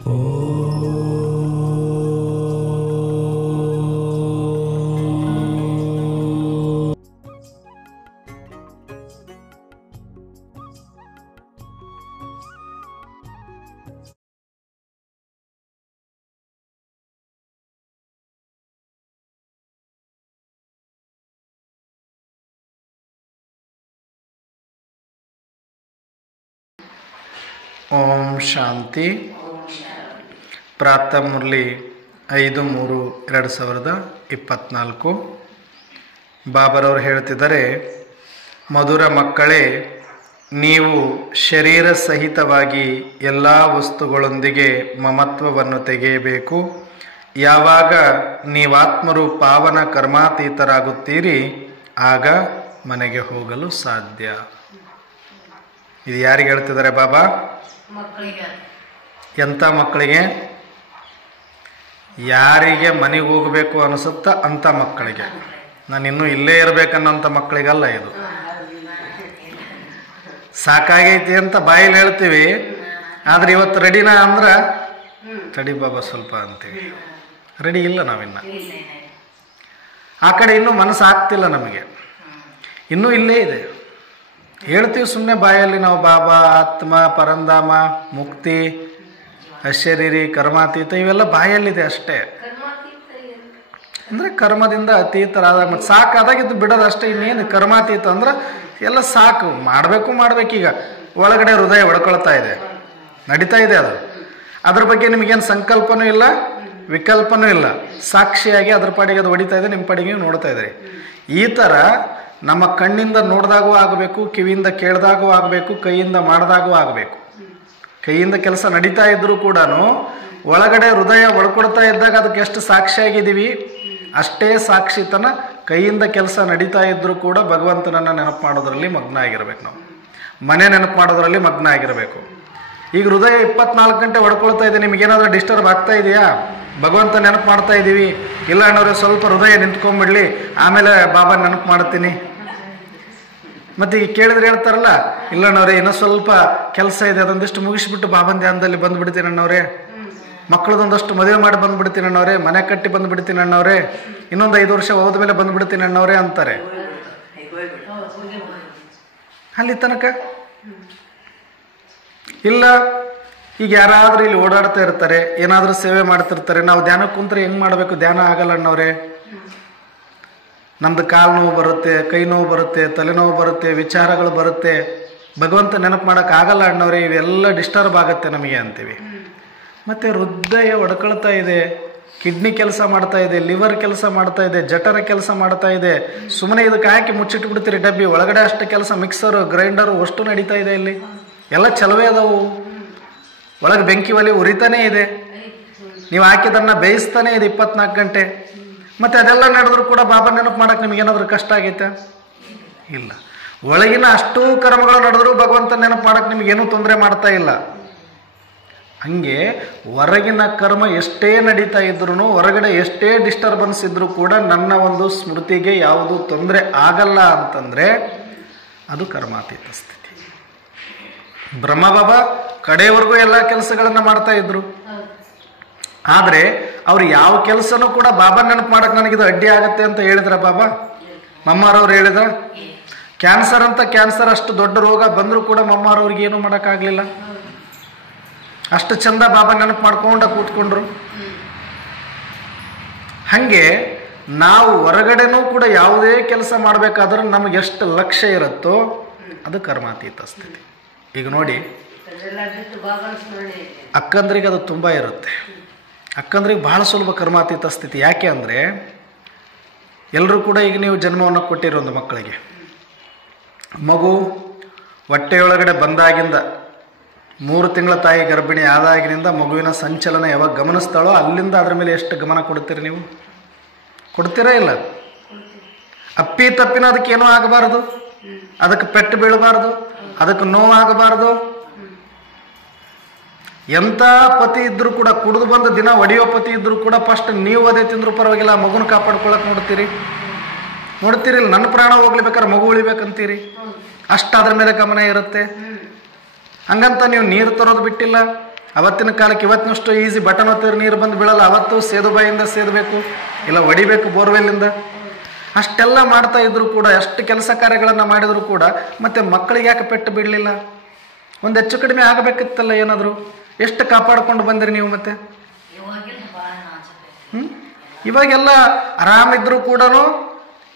ಓಂ ಶಾಂತಿ. ಪ್ರಾತಃ ಮುರಳಿ 5/3/2024. ಬಾಬರವರು ಹೇಳ್ತಿದ್ದಾರೆ, ಮಧುರ ಮಕ್ಕಳೇ, ನೀವು ಶರೀರ ಸಹಿತವಾಗಿ ಎಲ್ಲ ವಸ್ತುಗಳೊಂದಿಗೆ ಮಮತ್ವವನ್ನು ತೆಗೆಯಬೇಕು. ಯಾವಾಗ ನೀವಾತ್ಮರು ಪಾವನ ಕರ್ಮಾತೀತರಾಗುತ್ತೀರಿ ಆಗ ಮನೆಗೆ ಹೋಗಲು ಸಾಧ್ಯ. ಇದು ಯಾರಿಗೆ ಹೇಳ್ತಿದ್ದಾರೆ ಬಾಬಾ? ಎಂಥ ಮಕ್ಕಳಿಗೆ? ಯಾರಿಗೆ ಮನೆಗೆ ಹೋಗಬೇಕು ಅನಿಸುತ್ತ ಅಂಥ ಮಕ್ಕಳಿಗೆ. ನಾನು ಇನ್ನೂ ಇಲ್ಲೇ ಇರಬೇಕನ್ನೋಂಥ ಮಕ್ಕಳಿಗಲ್ಲ ಇದು. ಸಾಕಾಗೈತಿ ಅಂತ ಬಾಯಲ್ಲಿ ಹೇಳ್ತೀವಿ, ಆದ್ರೆ ಇವತ್ತು ರೆಡಿನಾ ಅಂದ್ರೆ ತಡಿ ಬಾಬಾ ಸ್ವಲ್ಪ ಅಂತೀವಿ. ರೆಡಿ ಇಲ್ಲ ನಾವಿನ್ನ. ಆ ಕಡೆ ಇನ್ನೂ ಮನಸ್ಸು ಆಗ್ತಿಲ್ಲ ನಮಗೆ, ಇನ್ನೂ ಇಲ್ಲೇ ಇದೆ. ಹೇಳ್ತೀವಿ ಸುಮ್ಮನೆ ಬಾಯಲ್ಲಿ ನಾವು ಬಾಬಾ, ಆತ್ಮ, ಪರಂಧಾಮ, ಮುಕ್ತಿ, ಅಶರೀರಿ, ಕರ್ಮಾತೀತ ಇವೆಲ್ಲ ಬಾಯಲ್ಲಿದೆ ಅಷ್ಟೇ. ಅಂದರೆ ಕರ್ಮದಿಂದ ಅತೀತರಾದಾಗ ಮತ್ತು ಸಾಕಾದಾಗ ಇದು ಬಿಡೋದು ಅಷ್ಟೇ. ಇನ್ನೇನು ಕರ್ಮಾತೀತ ಅಂದ್ರೆ ಎಲ್ಲ ಸಾಕು, ಮಾಡಬೇಕೀಗ. ಒಳಗಡೆ ಹೃದಯ ಹೊಡ್ಕೊಳ್ತಾ ಇದೆ, ನಡೀತಾ ಇದೆ ಅದು. ಅದ್ರ ಬಗ್ಗೆ ನಿಮಗೇನು ಸಂಕಲ್ಪನೂ ಇಲ್ಲ, ವಿಕಲ್ಪನೂ ಇಲ್ಲ. ಸಾಕ್ಷಿಯಾಗಿ ಅದ್ರ ಪಾಡಿಗೆ ಅದು ಹೊಡಿತಾ ಇದೆ, ನಿಮ್ಮ ಪಾಡಿಗೆ ನೋಡ್ತಾ ಇದ್ದೀರಿ. ಈ ಥರ ನಮ್ಮ ಕಣ್ಣಿಂದ ನೋಡಿದಾಗೂ ಆಗಬೇಕು, ಕಿವಿಯಿಂದ ಕೇಳಿದಾಗೂ ಆಗಬೇಕು, ಕೈಯಿಂದ ಮಾಡಿದಾಗೂ ಆಗಬೇಕು. ಕೈಯಿಂದ ಕೆಲಸ ನಡೀತಾ ಇದ್ರೂ ಕೂಡ ಒಳಗಡೆ ಹೃದಯ ಒಳ್ಕೊಡ್ತಾ ಇದ್ದಾಗ ಅದಕ್ಕೆ ಎಷ್ಟು ಸಾಕ್ಷಿಯಾಗಿದ್ದೀವಿ ಅಷ್ಟೇ ಸಾಕ್ಷಿತನ ಕೈಯಿಂದ ಕೆಲಸ ನಡೀತಾ ಇದ್ರೂ ಕೂಡ ಭಗವಂತನನ್ನು ನೆನಪು ಮಾಡೋದ್ರಲ್ಲಿ ಮಗ್ನ ಆಗಿರ್ಬೇಕು. ನಾವು ಮನೆ ನೆನಪು ಮಾಡೋದ್ರಲ್ಲಿ ಮಗ್ನ ಆಗಿರಬೇಕು. ಈಗ ಹೃದಯ 24 ಗಂಟೆ ಹೊಡ್ಕೊಳ್ತಾ ಇದೆ, ನಿಮಗೇನಾದ್ರೂ ಡಿಸ್ಟರ್ಬ್ ಆಗ್ತಾ ಇದೆಯಾ? ಭಗವಂತ ನೆನಪು ಮಾಡ್ತಾ ಇದ್ದೀವಿ, ಇಲ್ಲ ಅಣ್ಣವ್ರೆ ಸ್ವಲ್ಪ ಹೃದಯ ನಿಂತ್ಕೊಂಡ್ಬಿಡ್ಲಿ, ಆಮೇಲೆ ಬಾಬಾ ನೆನಪು ಮಾಡ್ತೀನಿ. ಮತ್ತೆ ಈಗ ಕೇಳಿದ್ರೆ ಹೇಳ್ತಾರಲ್ಲ, ಇಲ್ಲ ಅಣ್ಣವ್ರೆ ಇನ್ನೂ ಸ್ವಲ್ಪ ಕೆಲಸ ಇದೆ, ಅದೊಂದಿಷ್ಟು ಮುಗಿಸ್ಬಿಟ್ಟು ಬಾಬನ ಧ್ಯಾನದಲ್ಲಿ ಬಂದ್ಬಿಡ್ತೀನಿ ಅಣ್ಣವ್ರೆ, ಮಕ್ಕಳದೊಂದಷ್ಟು ಮದುವೆ ಮಾಡಿ ಬಂದ್ಬಿಡ್ತೀನಿ ಅಣ್ಣವ್ರೆ, ಮನೆ ಕಟ್ಟಿ ಬಂದ್ಬಿಡ್ತೀನಿ ಅಣ್ಣವ್ರೆ, ಇನ್ನೊಂದು 5 ವರ್ಷ ಹೋದ್ಮೇಲೆ ಬಂದ್ಬಿಡ್ತೀನಿ ಅಣ್ಣವ್ರೆ ಅಂತಾರೆ. ಅಲ್ಲಿ ತನಕ ಇಲ್ಲ. ಈಗ ಯಾರಾದ್ರೂ ಇಲ್ಲಿ ಓಡಾಡ್ತಾ ಇರ್ತಾರೆ, ಏನಾದ್ರೂ ಸೇವೆ ಮಾಡ್ತಿರ್ತಾರೆ, ನಾವು ಧ್ಯಾನಕ್ಕೆ ಕುಂತ್ರೆ ಹೆಂಗ್ ಮಾಡ್ಬೇಕು? ಧ್ಯಾನ ಆಗಲ್ಲ ಅಣ್ಣವ್ರೆ, ನಮ್ದು ಕಾಲು ನೋವು ಬರುತ್ತೆ, ಕೈ ನೋವು ಬರುತ್ತೆ, ತಲೆನೋವು ಬರುತ್ತೆ, ವಿಚಾರಗಳು ಬರುತ್ತೆ, ಭಗವಂತ ನೆನಪು ಮಾಡಕ್ ಆಗಲ್ಲ ಅಣ್ಣವ್ರೆ, ಇವೆಲ್ಲ ಡಿಸ್ಟರ್ಬ್ ಆಗುತ್ತೆ ನಮಗೆ ಅಂತೀವಿ. ಮತ್ತೆ ಹೃದಯ ಒಡ್ಕೊಳ್ತಾ ಇದೆ, ಕಿಡ್ನಿ ಕೆಲಸ ಮಾಡ್ತಾ ಇದೆ, ಲಿವರ್ ಕೆಲಸ ಮಾಡ್ತಾ ಇದೆ, ಜಠರ ಕೆಲಸ ಮಾಡ್ತಾ ಇದೆ. ಸುಮ್ಮನೆ ಇದಕ್ಕೆ ಹಾಕಿ ಮುಚ್ಚಿಟ್ಬಿಡ್ತೀರಿ ಡಬ್ಬಿ ಒಳಗಡೆ, ಅಷ್ಟು ಕೆಲಸ, ಮಿಕ್ಸರು, ಗ್ರೈಂಡರು ಅಷ್ಟು ನಡೀತಾ ಇದೆ. ಇಲ್ಲಿ ಎಲ್ಲ ಚಲವೇ ಅದಾವು, ಒಳಗೆ ಬೆಂಕಿ ಒಲೆ ಉರಿತಾನೇ ಇದೆ, ನೀವು ಹಾಕಿದನ್ನ ಬೇಯಿಸ್ತಾನೆ ಇದೆ 24 ಗಂಟೆ. ಮತ್ತೆ ಅದೆಲ್ಲ ನಡೆದ್ರು ಕೂಡ ಬಾಬಾ ನೆನಪು ಮಾಡಕ್ಕೆ ನಿಮ್ಗೇನಾದ್ರೂ ಕಷ್ಟ ಆಗೈತೆ? ಇಲ್ಲ. ಒಳಗಿನ ಅಷ್ಟೂ ಕರ್ಮಗಳು ನಡೆದ್ರು ಭಗವಂತ ನೆನಪು ಮಾಡಕ್ಕೆ ನಿಮಗೇನೂ ತೊಂದರೆ ಮಾಡ್ತಾ ಇಲ್ಲ. ಹಂಗೆ ಹೊರಗಿನ ಕರ್ಮ ಎಷ್ಟೇ ನಡೀತಾ ಇದ್ರು, ಹೊರಗಡೆ ಎಷ್ಟೇ ಡಿಸ್ಟರ್ಬೆನ್ಸ್ ಇದ್ರೂ ಕೂಡ ನನ್ನ ಒಂದು ಸ್ಮೃತಿಗೆ ಯಾವುದು ತೊಂದರೆ ಆಗಲ್ಲ ಅಂತಂದ್ರೆ ಅದು ಕರ್ಮಾತೀತ ಸ್ಥಿತಿ. ಬ್ರಹ್ಮ ಬಾಬಾ ಕಡೆಯವರೆಗೂ ಎಲ್ಲ ಕೆಲಸಗಳನ್ನ ಮಾಡ್ತಾ ಇದ್ರು. ಆದ್ರೆ ಅವ್ರು ಯಾವ ಕೆಲಸನೂ ಕೂಡ ಬಾಬಾ ನೆನಪು ಮಾಡಕ್ ನನಗಿದು ಅಡ್ಡಿ ಆಗತ್ತೆ ಅಂತ ಹೇಳಿದ್ರ ಬಾಬಾ? ಮಮ್ಮಾರವ್ರು ಹೇಳಿದ್ರ? ಕ್ಯಾನ್ಸರ್ ಅಂತ, ಕ್ಯಾನ್ಸರ್ ಅಷ್ಟು ದೊಡ್ಡ ರೋಗ ಬಂದರೂ ಕೂಡ ಮಮ್ಮಾರವ್ರಿಗೆ ಏನೂ ಮಾಡೋಕ್ಕಾಗಲಿಲ್ಲ. ಅಷ್ಟು ಚಂದ ಬಾಬಾ ನೆನಪು ಮಾಡ್ಕೊಂಡ ಕೂತ್ಕೊಂಡ್ರು. ಹಂಗೆ ನಾವು ಹೊರಗಡೆನೂ ಕೂಡ ಯಾವುದೇ ಕೆಲಸ ಮಾಡಬೇಕಾದ್ರೆ ನಮಗೆ ಎಷ್ಟು ಲಕ್ಷ್ಯ ಇರುತ್ತೋ ಅದು ಕರ್ಮಾತೀತ ಸ್ಥಿತಿ. ಈಗ ನೋಡಿ, ಅಕ್ಕಂದ್ರಿಗೆ ಅದು ತುಂಬ ಇರುತ್ತೆ. ಅಕ್ಕಂದ್ರಿಗೆ ಬಹಳ ಸುಲಭ ಕರ್ಮಾತೀತ ಸ್ಥಿತಿ. ಯಾಕೆ ಅಂದರೆ ಎಲ್ಲರೂ ಕೂಡ ಈಗ ನೀವು ಜನ್ಮವನ್ನು ಕೊಟ್ಟಿರೋ ಒಂದು ಮಕ್ಕಳಿಗೆ, ಮಗು ಹೊಟ್ಟೆಯೊಳಗಡೆ ಬಂದಾಗಿಂದ 3 ತಿಂಗಳ ತಾಯಿ ಗರ್ಭಿಣಿ ಆದಾಗಿನಿಂದ ಮಗುವಿನ ಸಂಚಲನ ಯಾವಾಗ ಗಮನಿಸ್ತಾಳೋ ಅಲ್ಲಿಂದ ಅದ್ರ ಮೇಲೆ ಎಷ್ಟು ಗಮನ ಕೊಡ್ತೀರಿ ನೀವು? ಕೊಡ್ತೀರಾ ಇಲ್ಲ? ಅಪ್ಪಿ ತಪ್ಪಿನ ಅದಕ್ಕೇನೂ ಆಗಬಾರ್ದು, ಅದಕ್ಕೆ ಪೆಟ್ಟು ಬೀಳಬಾರ್ದು, ಅದಕ್ಕೆ ನೋವಾಗಬಾರ್ದು. ಎಂಥ ಪತಿ ಇದ್ರೂ ಕೂಡ, ಕುಡಿದು ಬಂದು ದಿನ ಒಡೆಯೋ ಪತಿ ಇದ್ರೂ ಕೂಡ ಫಸ್ಟ್ ನೀವು ಅದೇ ತಿಂದ್ರೂ ಪರವಾಗಿಲ್ಲ, ಆ ಮಗುನ ಕಾಪಾಡ್ಕೊಳಕ್ ನೋಡ್ತೀರಿ. ನನ್ನ ಪ್ರಾಣ ಹೋಗ್ಲಿಬೇಕಾದ್ರೆ ಮಗು ಉಳಿಬೇಕಂತೀರಿ, ಅಷ್ಟು ಅದ್ರ ಮೇಲೆ ಗಮನ ಇರುತ್ತೆ. ಹಂಗಂತ ನೀವು ನೀರು ತರೋದು ಬಿಟ್ಟಿಲ್ಲ, ಅವತ್ತಿನ ಕಾಲಕ್ಕೆ ಇವತ್ತಿನಷ್ಟು ಈಸಿ ಬಟನ್ ಒತ್ತಿದ್ರೆ ನೀರು ಬಂದು ಬೀಳಲ್ಲ. ಅವತ್ತು ಸೇದು ಬಾಯಿಂದ ಸೇದಬೇಕು, ಇಲ್ಲ ಹೊಡಿಬೇಕು ಬೋರ್ವೆಲ್ಲಿಂದ. ಅಷ್ಟೆಲ್ಲ ಮಾಡ್ತಾ ಇದ್ರು ಕೂಡ, ಎಷ್ಟು ಕೆಲಸ ಕಾರ್ಯಗಳನ್ನು ಮಾಡಿದ್ರು ಕೂಡ ಮತ್ತೆ ಮಕ್ಕಳಿಗೆ ಯಾಕೆ ಪೆಟ್ಟು ಬೀಳಲಿಲ್ಲ? ಒಂದು ಹೆಚ್ಚು ಕಡಿಮೆ ಆಗಬೇಕಿತ್ತಲ್ಲ ಏನಾದರೂ. ಎಷ್ಟು ಕಾಪಾಡ್ಕೊಂಡು ಬಂದಿರಿ ನೀವು ಮತ್ತೆ? ಇವಾಗೆಲ್ಲ ಆರಾಮಿದ್ರು ಕೂಡ